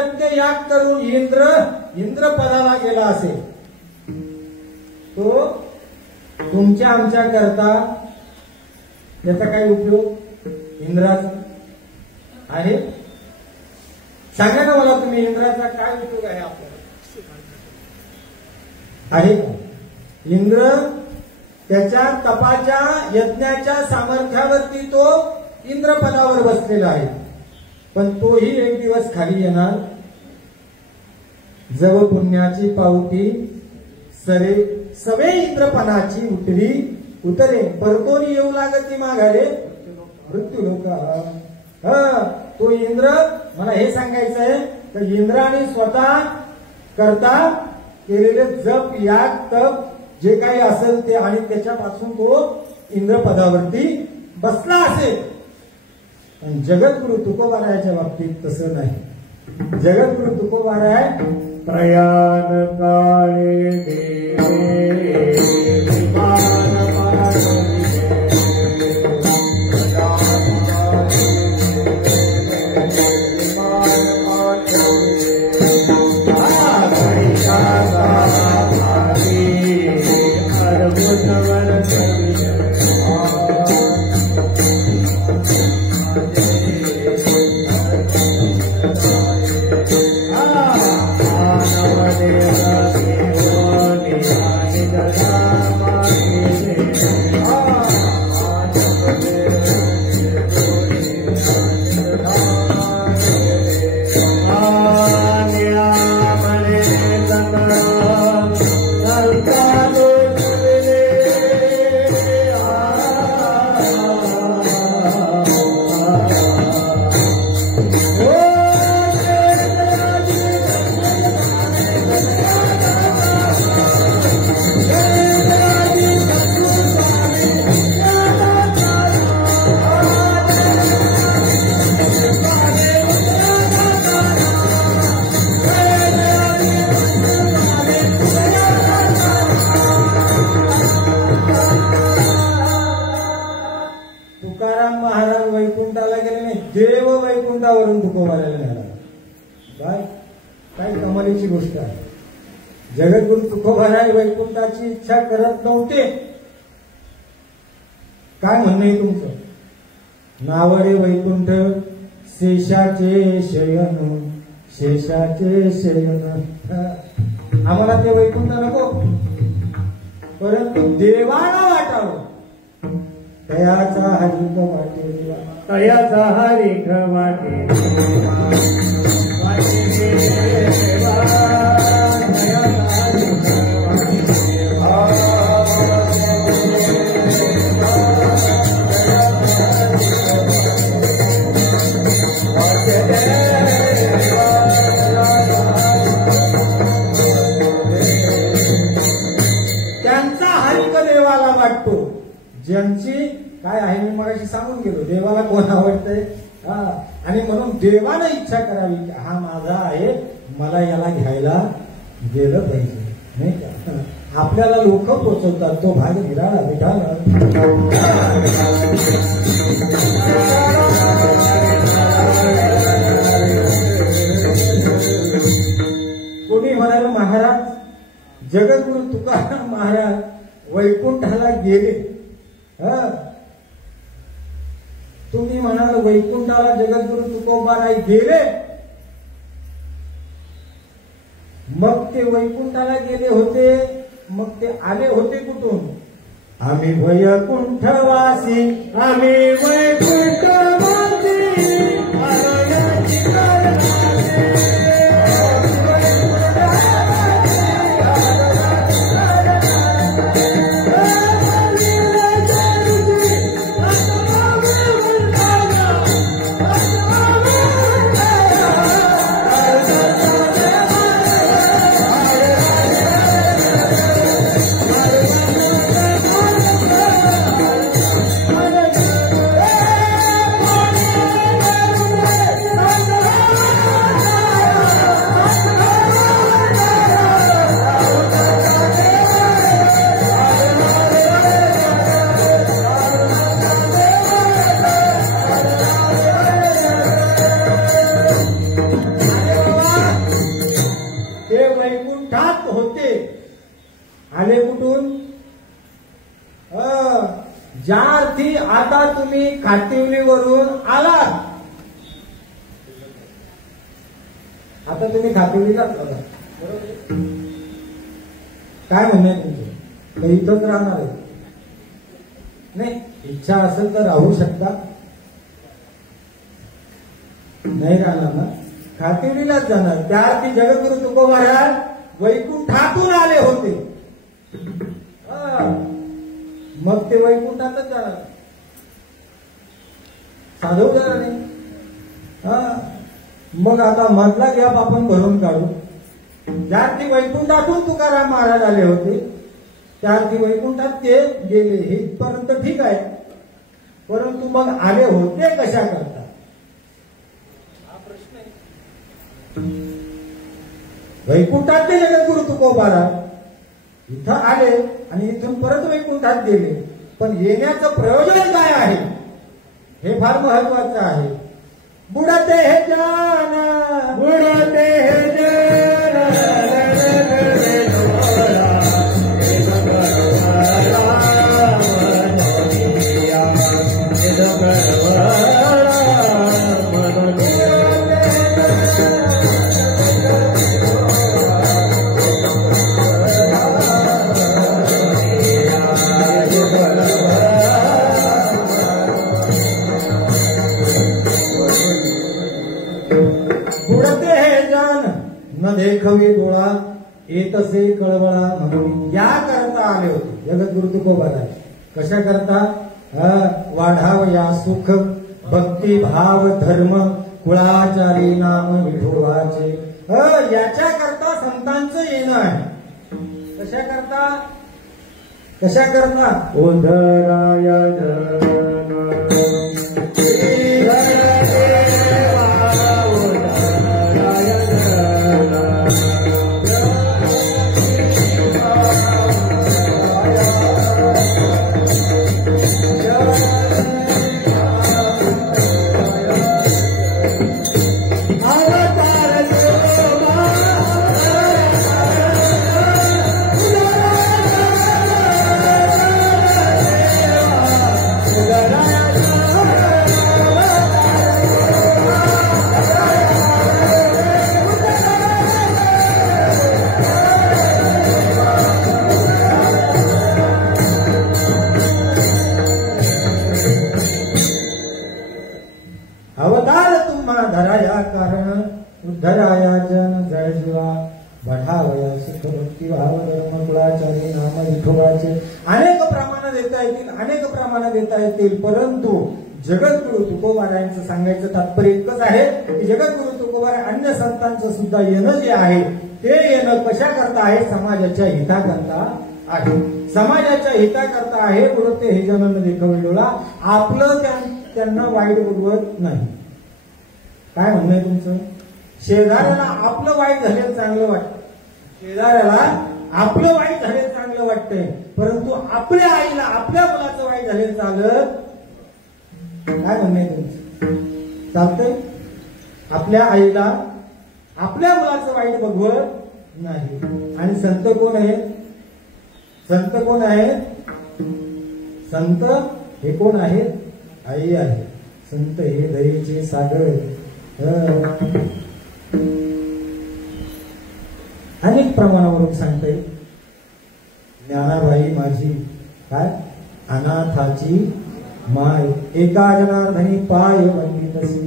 यज्ञ याग करून इंद्रपदाला गेला असेल, तो तुमच्या आमच्या करता त्याचा काय उपयोग इंद्राचा आहे? सांगा ना मला तुम्ही, इंद्राचा काय उपयोग आहे आपल्याला? आहे का? इंद्र त्याच्या तपाच्या यज्ञाच्या सामर्थ्यावरती तो इंद्रपदावर बसलेला आहे, पण तोही एक दिवस खाली येणार. जव पुण्याची पावती सवे इंद्रपणाची उतरे परतोनी येऊ लागती माघारे मृत्यू लोका. तो इंद्र, मला हे सांगायचं आहे तर इंद्राने स्वतः करता केलेले जप याग तप जे काही असेल ते, आणि त्याच्यापासून तो इंद्रपदावरती बसला असेल. पण जगद्गुरु तुकोबारायाच्या बाबतीत तसं नाही. जगद्गुरु तुकोबाराय प्रयाण काळे देवे देव वैकुंठावरून तुकोबारायला मिळाला. काय कमालीची गोष्ट आहे. जगद्गुरु तुकोबाराय वैकुंठाची इच्छा करत नव्हते. काय म्हणणं आहे तुमचं? नावरे वैकुंठ शेषाचे शयन, शेषाचे शयन. आम्हाला ते वैकुंठ नको, परंतु देवाला वाटावं. तयाचा हरिक वाटे देवा, तयाचा हरिक वाटे त्यांचा हरिक देवाला वाटतो. ज्यांची काय आहे मी मगाशी सांगून गेलो, देवाला कोण आवडतंय. आणि म्हणून देवानं इच्छा करावी की हा माझा आहे, मला याला घ्यायला गेलं पाहिजे, नाही का? आपल्याला लोक पोचवतात, तो भाग निराळा विठाला. कोणी म्हणाल महाराज जगद्गुरु तुकाराम महाराज वैकुंठाला गेले. तुम्ही म्हणाल वैकुंठाला जगद्गुरु तुकोबाराय गेले, मग ते वैकुंठाला गेले होते, मग ते आले होते कुठून? आम्ही वैकुंठवासी, आम्ही वैकुंठवासी, होते. आले कुठून? ज्या अर्थी आता तुम्ही खातिवलीवरून आलात, आता तुम्ही खातिवलीलाच आला, बरोबर? काय म्हणणं आहे तुमचं? तर इथंच राहणार आहे? नाही, इच्छा असेल तर राहू शकता, नाही राहणार ना? खातिवलीलाच जाणार. त्या अर्थी जगद्गुरु तुकोबा महाराज वैकुंठातून आले होते. मग ते वैकुंठातच जाणार, साधव जाणार नाही. मग आता मधला गॅप आपण भरून काढू. ज्या अर्थी वैकुंठातून तुकाराम महाराज आले होते, त्या अर्थी वैकुंठात ते गेले, हे इथपर्यंत ठीक आहे. परंतु मग आले होते कशा करता, हा प्रश्न आहे. वैकुंठात ते जगद्गुरु तुकोबा महाराज इथं आले आणि इथून परत वैकुंठात गेले, पण येण्याचं प्रयोजन काय आहे हे फार महत्वाचं आहे. बुडते हे जाना, बुडते हे जाना, न देखवी डोळा येतसे कळवळा म्हणून या करता आले होते जगद्गुरु तुकोबा महाराज. कशा करता? वाढाव या सुख भक्ती भाव धर्म कुळाचारी नाम विठोबाचे. याच्या करता संतांचं येणं आहे. कशा करता? कशा करता? उदराय अवतार तुम्हा धराया कारण उद्धराया जन जय जीवा बढावया सुख भक्ती भाव धर्म कुळाचारी नाम विठोबाचे. अनेक प्रमाण देता येतील, अनेक प्रमाण देता येतील, परंतु जगद्गुरु तुकोबा महाराजांचं सांगायचं तात्पर्य इतकंच आहे की जगद्गुरु तुकोबा अन्य संतांचं सुद्धा येणं जे आहे ते येणं कशा करता आहे? समाजाच्या हिताकरता आहे. समाजाच्या हिताकरता आहे. उडते हे जन देखवी डोळा, आपलं त्यांना वाईट बघवत नाही. काय म्हणणं आहे तुमचं? शेजाऱ्याला आपलं वाईट झालेलं चांगलं वाटतं, शेजाऱ्याला आपलं वाईट झालेलं चांगलं वाटतंय, परंतु आपल्या आईला आपल्या मुलाचं वाईट झालेलं चालत. काय म्हणणं आहे तुमचं? चालतंय? आपल्या आईला आपल्या मुलाचं वाईट बघवत नाही. आणि संत कोण आहे? संत कोण आहे? संत हे कोण आहे? आई आहे. संत हे दयेचे सागर. अनेक प्रमाणावरून सांगता येईल. ज्ञानाबाई माझी काय अनाथाची माय, एका जनार्दनी पाय वंदितसी.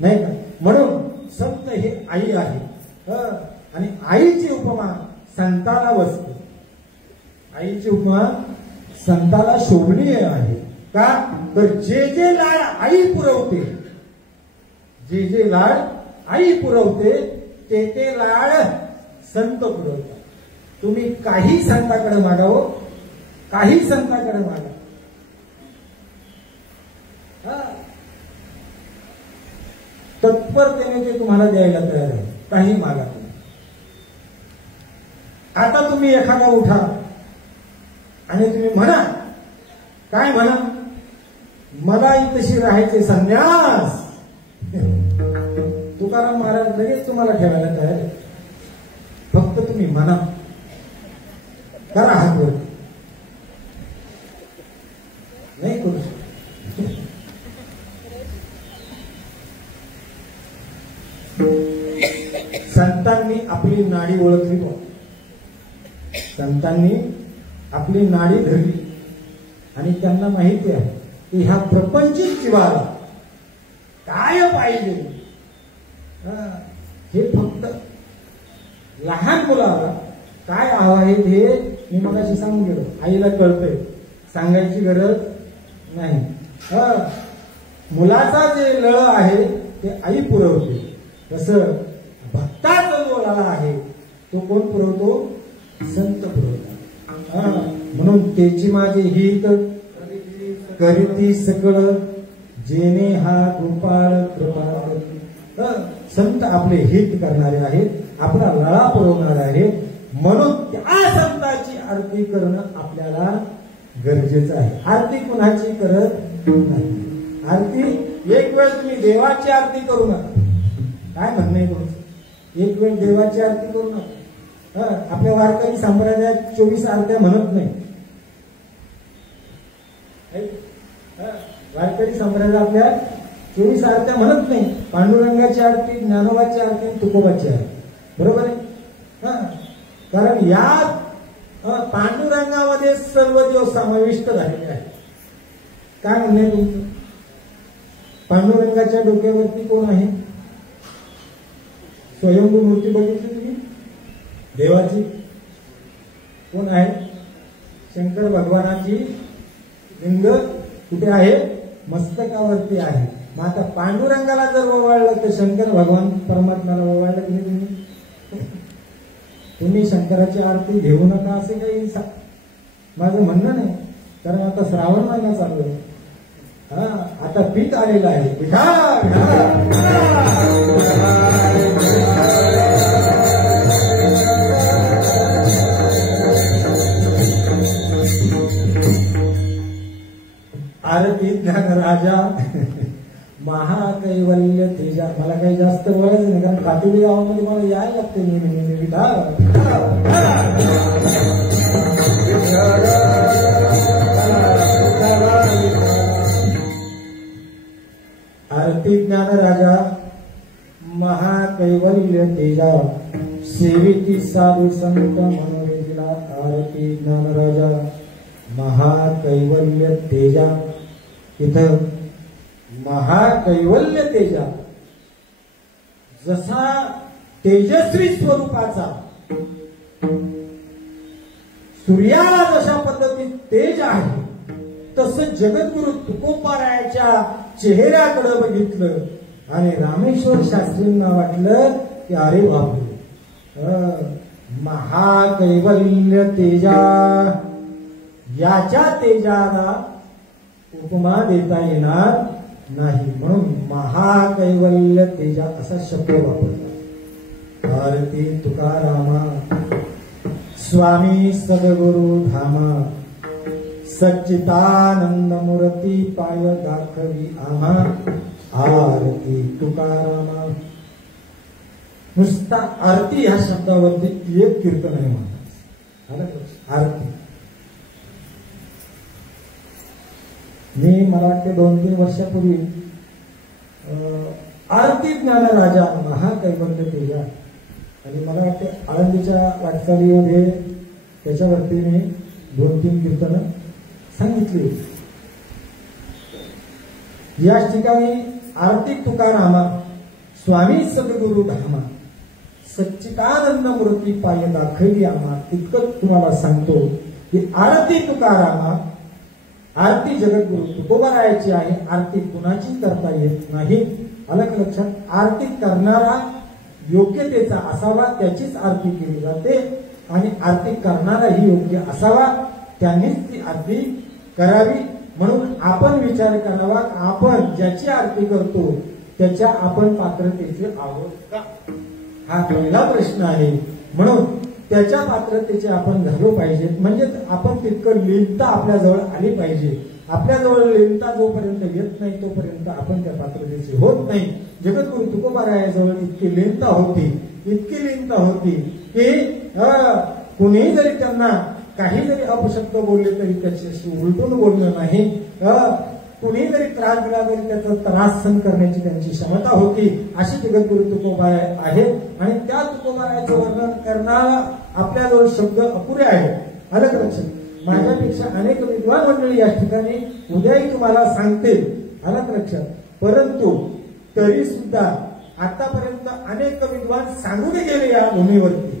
नाही का? म्हणून संत हे आई आहे. आणि आईची उपमा संताला बसते. आईची उपमा संताला शोभनीय आहे. का? तर जे जे लाड आई पुरवते, जे जे लाड आई पुरवते ते ते लाड संत पुरवतात. तुम्ही काही संताकडे मागावं, काही संताकडे मागा, तत्परतेने ते तुम्हाला द्यायला तयार आहे. काही मागा. आता तुम्ही एखादा उठा आणि तुम्ही म्हणा, काय म्हणा? मला इथशी राहायचे संन्यास. तुकाराम महाराज लगेच तुम्हाला ठेवायला तयार आहे. फक्त तुम्ही म्हणा, करा हात वर. नाही करू शकत. संतांनी आपली नाडी ओळखली बा, संतांनी आपली नाडी धरली आणि त्यांना माहिती आहे की ह्या प्रपंचित जीवाला काय पाहिजे. हे फक्त लहान मुलाला काय हवं आहे हे मी मगाशी सांगून गेलो. आईला कळतंय, सांगायची गरज नाही. मुलाचा जे लळ आहे ते आई पुरवते. तसं भक्ताचा जो लळा आहे तो कोण पुरवतो? संत पुरवतात. म्हणून त्याची माझे हित करीती सकळ जेणे हा गोपाळ कृपा. संत आपले हित करणारे आहेत, आपला लळा पुरवणारे आहेत. म्हणून त्या संताची आरती करणं आपल्याला गरजेचं आहे. आरती कुणाची करत नाही. आरती एक वेळ तुम्ही देवाची आरती करू नका. काय म्हणणं आहे तुमचं? एक वेळ देवाची आरती करू नका. आपल्या वारकरी संप्रदायात 24 आरत्या म्हणत नाही. वारकरी संप्रदाय आपल्या 24 आरत्या म्हणत नाही. पांडुरंगाची आरती, ज्ञानोबाची आरती, तुकोबाची आरती. बरोबर आहे. कारण या पांडुरंगामध्ये सर्व देव समाविष्ट झालेले आहेत. काय म्हणणे तुमचं? पांडुरंगाच्या डोक्यावरती कोण आहे? स्वयंभू मूर्ती बघितली तुम्ही देवाची? कोण आहे? शंकर भगवानाची लिंग कुठे आहे? मस्तकावरती आहे. मग आता पांडुरंगाला जर ओवाळलं तर शंकर भगवान परमात्म्याला ओवाळलं की तुम्ही? तुम्ही शंकराची आरती घेऊ नका असे काही माझं म्हणणं नाही. कारण आता श्रावण महिना चालू आहे. आता पीठ आलेलं आहे. आरती ज्ञान राजा महाकैवल्य तेजा. मला काही जास्त बोलायचं नाही कारण कातुडी गावामध्ये मला यायला लागते नेहमी. आरती ज्ञान राजा महाकैवल्य तेजा सेविती साधू संत मनोरेजिला. आरती ज्ञान राजा महाकैवल्य तेजा. इथं महाकैवल्य तेजा जसा तेजस्वी स्वरूपाचा सूर्याला जशा पद्धतीत तेज आहे तसं जगद्गुरु तुकोबारायाच्या चेहऱ्याकडे बघितलं आणि रामेश्वर शास्त्रींना वाटलं की अरे बापरे, महाकैवल्य तेजा, याच्या तेजाला उपमा देता येणार नाही. म्हणून महाकैवल्य तेजा असा शब्द वापरतात. आरती तुकारामा स्वामी सद्गुरु धामा सच्चिदानंद मूर्ती पाय दाखवी आम्हा. आरती तुकारामा. नुसता आरती ह्या शब्दावरती एक कीर्तन आहे म्हणतात. आरती मी मला वाटते 2-3 वर्षापूर्वी आरती ज्ञान राजा महाकैवल्य तेजा आणि मला वाटते आळंदीच्या वाटचालीमध्ये त्याच्यावरती मी 2-3 कीर्तनं सांगितली. याच ठिकाणी आरती तुकारामा स्वामी सद्गुरु धामा सच्चिदानंद मूर्ती पाय दाखवी आम्हा. इतकं तुम्हाला सांगतो की आरती तुकारामा, आरती जगद्गुरु तुकोबारायाची आहे. आरती कुणाची करता येत नाही. अलग लक्षात. आरती करणारा योग्यतेचा असावा, त्याचीच आरती केली जाते आणि आरती करणाराही योग्य असावा, त्यांनीच ती आरती करावी. म्हणून आपण विचार करावा, आपण ज्याची आरती करतो त्याच्या आपण पात्रतेचे आहोत का, हा पहिला प्रश्न आहे. म्हणून त्याच्या पात्रतेचे आपण झालो पाहिजे. म्हणजे आपण तितकं लीनता आपल्याजवळ आली पाहिजे. आपल्याजवळ लीनता जोपर्यंत येत नाही तोपर्यंत आपण त्या पात्रतेचे होत नाही. जगद्गुरु तुकोबारायाजवळ इतकी लीनता होती, इतकी लीनता होती की कुणीही जरी त्यांना काही जरी अपशब्द बोलले तरी त्याच्याशी उलटून बोलणं नाही. कुणी जरी त्रास दिला तरी त्याचा त्रास सहन करण्याची त्यांची क्षमता होती. अशी जगद्गुरु तुकोबाराय आहेत. आणि त्या तुकोबारायचं वर्णन करणारा आपल्याजवळ शब्द अपुरे आहेत. अलग लक्षात, माझ्यापेक्षा अनेक विद्वान मंडळी या ठिकाणी उद्याही तुम्हाला सांगतील. अलग लक्षात, परंतु तरी सुद्धा आतापर्यंत अनेक विद्वान सांगून गेले या भूमीवरती,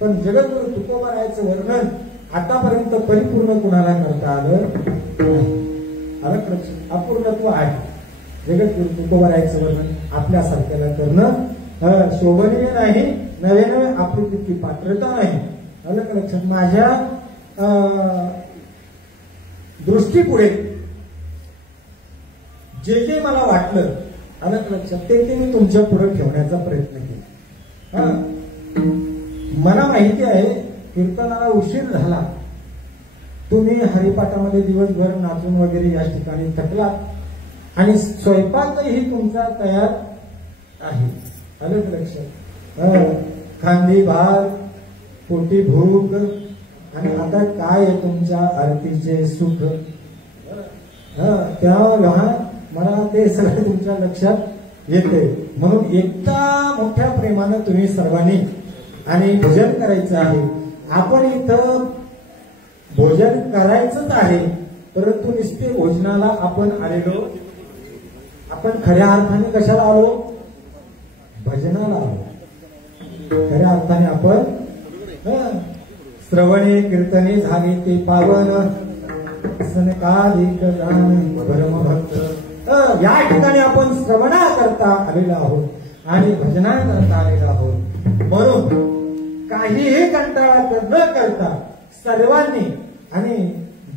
पण जगद्गुरु तुकोबारायचं वर्णन आतापर्यंत परिपूर्ण कुणाला करता आलं नाही. अलग लक्षात, अपूर्णत्व आहे. जगद्गुरु तुकोबारायचं वर्णन आपल्यासारख्याला करणं शोभनीय नाही. नवे नवे आपली तितकी पात्रता नाही. अलग लक्षात, माझ्या दृष्टीपुढे जे जे मला वाटलं, अलग लक्षात, ते मी तुमच्या पुढे ठेवण्याचा प्रयत्न केला. मला माहिती आहे कीर्तनाला उशीर झाला, तुम्ही हरिपाठामध्ये दिवसभर नाचून वगैरे या ठिकाणी थकलात आणि स्वयंपाकही तुमचा तयार आहे. अलग लक्षात, खांदी भात, पोटी भूक, आणि आता काय आहे तुमच्या आरतीचे सुख. तेव्हा मला ते सगळं तुमच्या लक्षात येते. म्हणून एकदा मोठ्या प्रेमानं तुम्ही सर्वांनी आणि भोजन करायचं आहे. आपण इथं भोजन करायचंच आहे, परंतु नुसते भोजनाला आपण आलेलो, आपण खऱ्या अर्थाने कशाला आलो? भजनाला आलो. खऱ्या अर्थाने आपण श्रवणे कीर्तने झाले ते पावन, सनकाधिक जाण परमभक्त. या ठिकाणी आपण श्रवणा करता आलेलो आहोत आणि भजना करता आलेलो आहोत. म्हणून काहीही कंटाळा न करता सर्वांनी आणि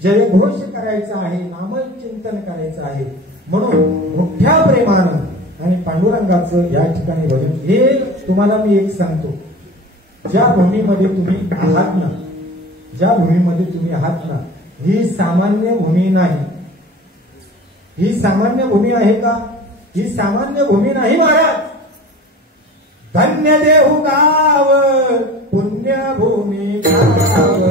जयघोष करायचा आहे, नामचिंतन करायचं आहे. म्हणून मोठ्या प्रेमानं आणि पांडुरंगाचं या ठिकाणी भजन. हे तुम्हाला मी एक सांगतो, ज्या भूमीमध्ये तुम्ही आहात ना, ज्या भूमीमध्ये तुम्ही आहात ना, ही सामान्य भूमी नाही. ही सामान्य भूमी आहे का? ही सामान्य भूमी नाही महाराज. धन्य देहू गाव पुण्यभूमी गाव,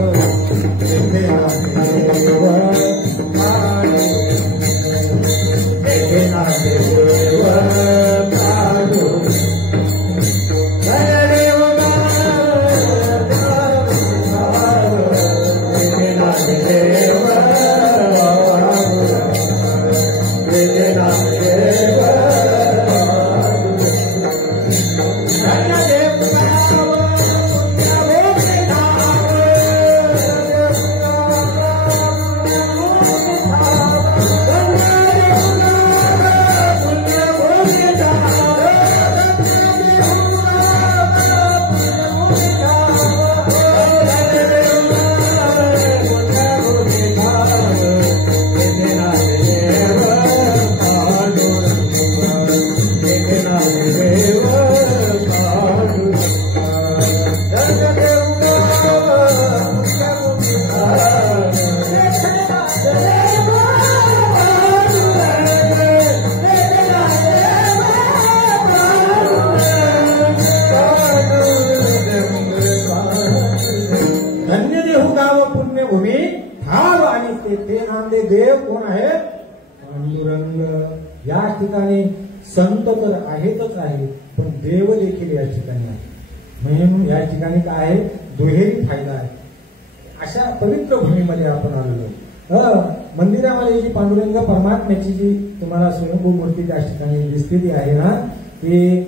देव कोण आहे? पांडुरंग. या ठिकाणी संत तर आहेतच आहे, पण देव देखील या ठिकाणी आहे. म्हणून या ठिकाणी काय आहे? दुहेरी फायदा आहे. अशा पवित्र भूमीमध्ये आपण आलेलो. मंदिरामध्ये जी पांडुरंग परमात्म्याची जी तुम्हाला स्वयंभू मूर्ती त्या ठिकाणी दिसते ती आहे ना, ती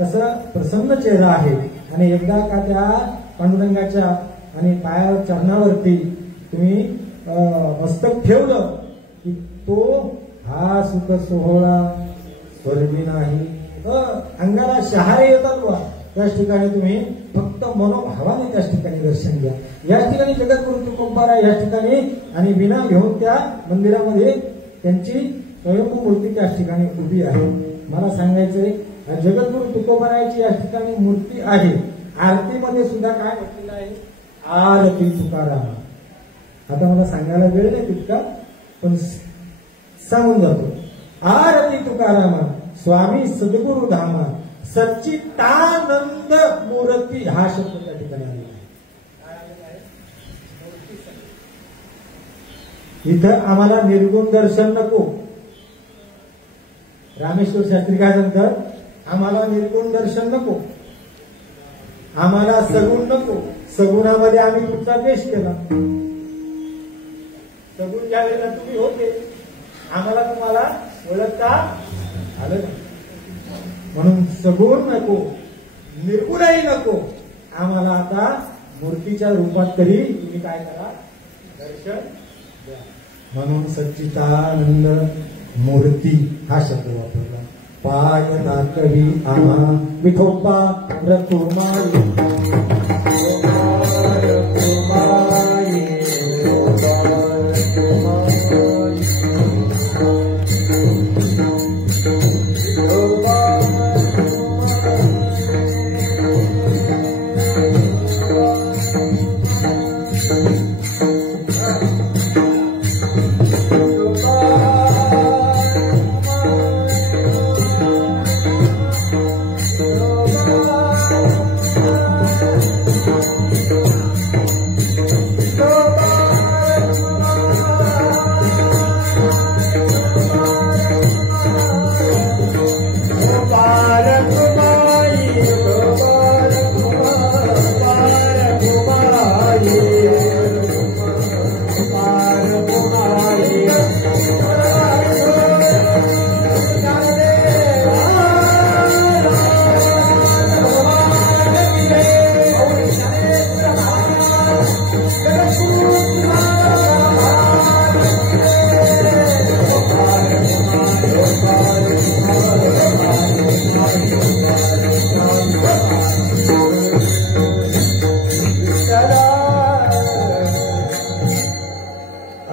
तसं प्रसन्न चेहरा आहे. आणि एकदा का त्या पांडुरंगाच्या आणि पायावर चरणावरती तुम्ही मस्तक ठेवलं की तो हा सुख सोहळा स्वर्गी नाही. अंगाला शहारे येतात बा. त्याच ठिकाणी तुम्ही फक्त मनोभावाने त्याच ठिकाणी दर्शन घ्या. या ठिकाणी जगद्गुरु तुकोबाराय या ठिकाणी आणि विना घेऊन त्या मंदिरामध्ये त्यांची स्वयंभू मूर्ती त्या ठिकाणी उभी आहे. मला सांगायचंय, जगद्गुरु तुकोबारायची या ठिकाणी मूर्ती आहे. आरतीमध्ये सुद्धा काय म्हटलेलं आहे? आरती तुकाराम. आता मला सांगायला वेळ नाही तितका, पण सांगून जातो. आरती तुकारामा स्वामी सद्गुरु धामा, सच्चिदानंद मूर्ती मूर्ती हा शब्द त्या ठिकाणी आलेला आहे. इथं आम्हाला निर्गुण दर्शन नको. रामेश्वर शास्त्री काय सांगतात, आम्हाला निर्गुण दर्शन नको, आम्हाला सगुण नको. सगुणामध्ये आम्ही तुमचा द्वेष केला. सगुण ज्या वेळेला तुम्ही होते आम्हाला तुम्हाला ओळखता आलं नाही. म्हणून सगुण नको, निर्गुणही नको, आम्हाला आता मूर्तीच्या रूपात तरी तुम्ही काय करा, दर्शन द्या. म्हणून सच्चिदानंद मूर्ती हा शब्द वापरला. पाय दाखवी आम्हा विठोबा रकुमाई,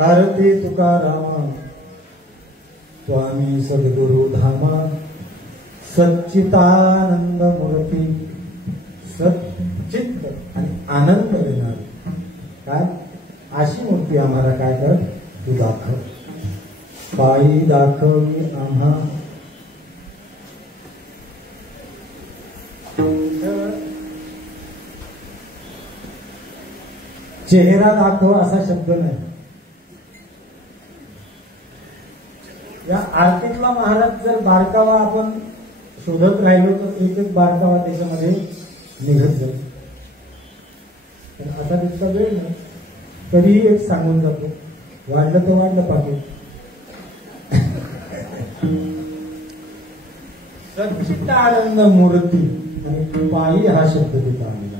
आरती तुकारामा स्वामी सद्गुरु धामा सच्चिदानंद मूर्ती. सच्चित आणि आनंद देणार काय अशी मूर्ती आम्हाला काय कर, तू दाखव. पायी दाखवी आम्हा चेहरा दाखव असा शब्द नाही. या आरतीतला महाराज जर बारकावा आपण शोधत राहिलो तर एकच बारकावा त्याच्यामध्ये निघत जाईल. पण आता तितका वेळ नाही, तरीही एक सांगून जातो, वाढलं तर वाढलं पाहिजे. सच्चिदानंद मूर्ती आणि पायी हा शब्द तिथं आलेला.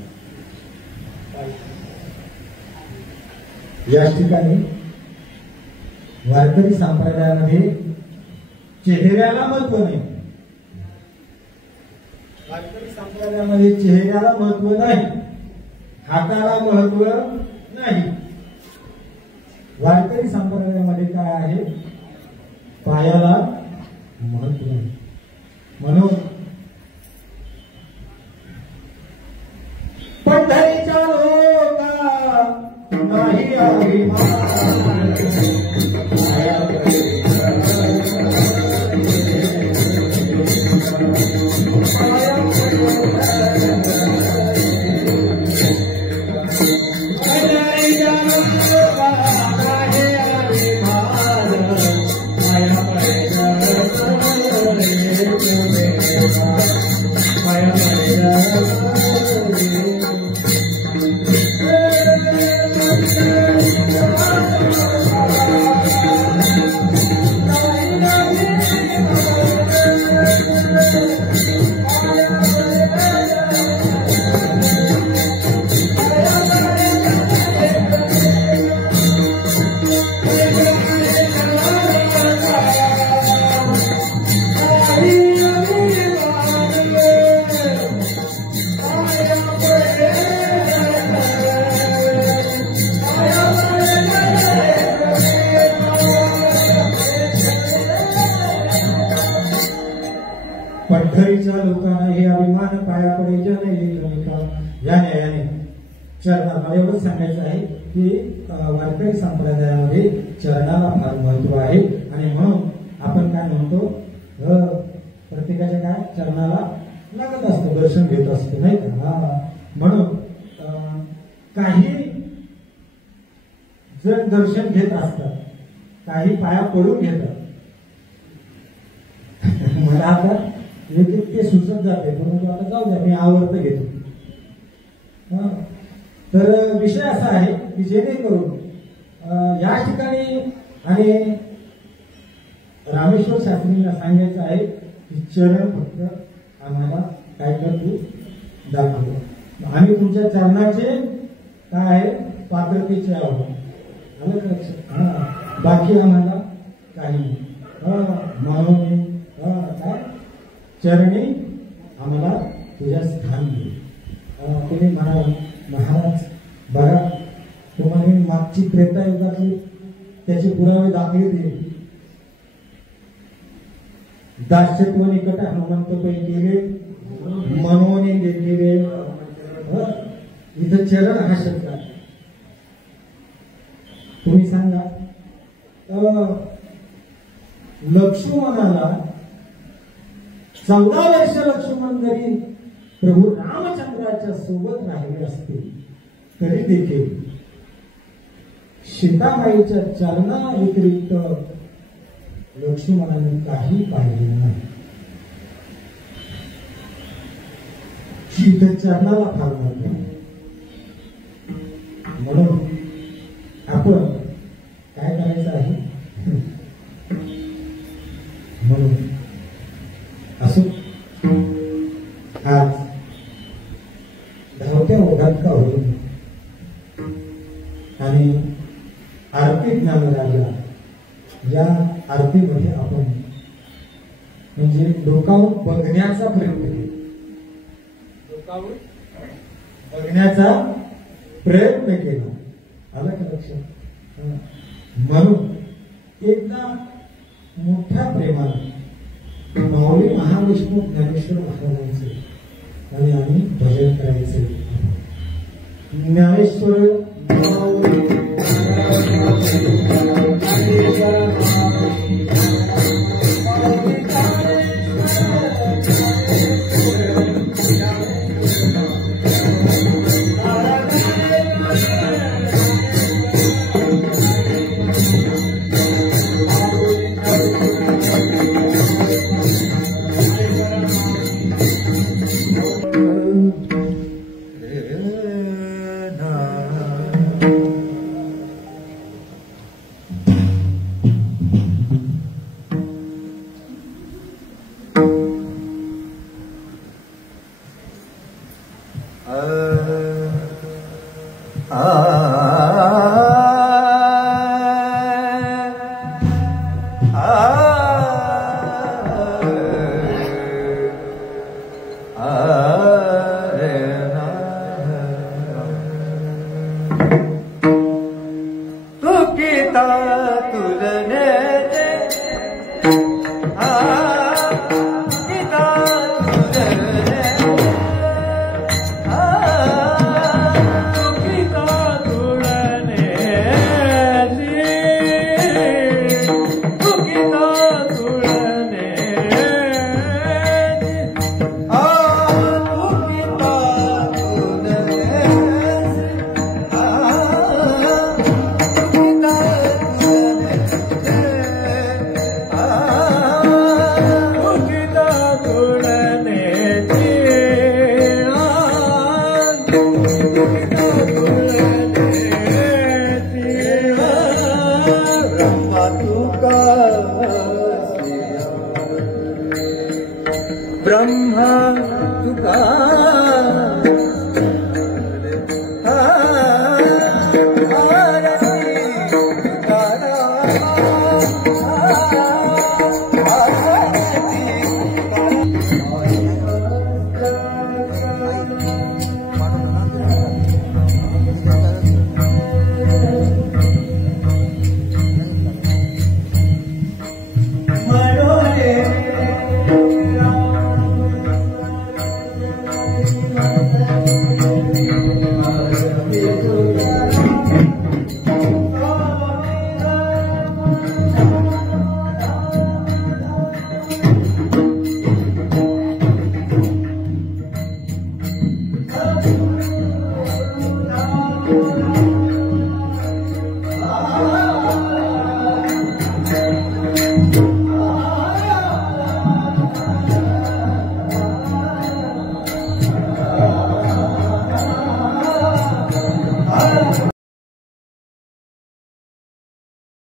या ठिकाणी वारकरी संप्रदायामध्ये चेहऱ्याला महत्व नाही. वारकरी संप्रदायामध्ये चेहऱ्याला महत्व नाही, हाताला महत्व नाही. वारकरी संप्रदायामध्ये काय आहे, पायाला महत्व नाही. म्हणून पंढरीच्या लोका नाही अभिमान, पंढरीच्या लोकांना हे अभिमान पाया पडायचे नाही. या न्यायाने चरणाला एवढंच सांगायचं आहे की वारकरी संप्रदायामध्ये चरणाला फार महत्व आहे. आणि म्हणून आपण काय म्हणतो, प्रत्येकाच्या काय चरणाला लागत असतो, दर्शन घेत असतो, नाही का. म्हणून काही जण दर्शन घेत असतात, काही पाया पडून घेतात. मला आता ते सुचत जाते, म्हणून आता जाऊ द्या, मी आवर्त घेतो. तर विषय असा आहे की जेणेकरून या ठिकाणी आणि रामेश्वर शास्त्रींना सांगायचं आहे की चरण फक्त आम्हाला काय करतो दाखवतो. आम्ही तुमच्या चरणाचे काय आहे पात्रतेचे आहोत. आलं का लक्षात? बाकी आम्हाला काही म्हणून काय चरणी आम्हाला तुझ्या स्थान दे. तुम्ही म्हणाल महाराज बघा, तुम्हाला मागची त्रेतायुगातली त्याचे पुरावे दाखले दिले. दास्यत्व निकट हनुमंत पै केले, मनोने केले. इथं चरण हा शब्द आहे. तुम्ही सांगा लक्ष्मणाला 14 वर्ष लक्ष्मण जरी प्रभू रामचंद्राच्या सोबत राहिले असते तरी देखील सीतामाईच्या चरणा व्यतिरिक्त लक्ष्मणाने काही पाहिले नाही. तिथे चरणाला फार महत्व. म्हणून आपण काय करायचं आहे, म्हणून असो आज धावत्या ओघात का होईल आणि आरती ज्ञानराजा या आरतीमध्ये आपण म्हणजे लोकांवर बघण्याचा प्रयत्न केला. लोकांवर बघण्याचा प्रयत्न केला. आलं का लक्षात? म्हणून एकदा मोठ्या प्रेमाने माऊली महाविष्णू ज्ञानेश्वर महाराजांचे आणि आम्ही भजन करायचे. ज्ञानेश्वर आ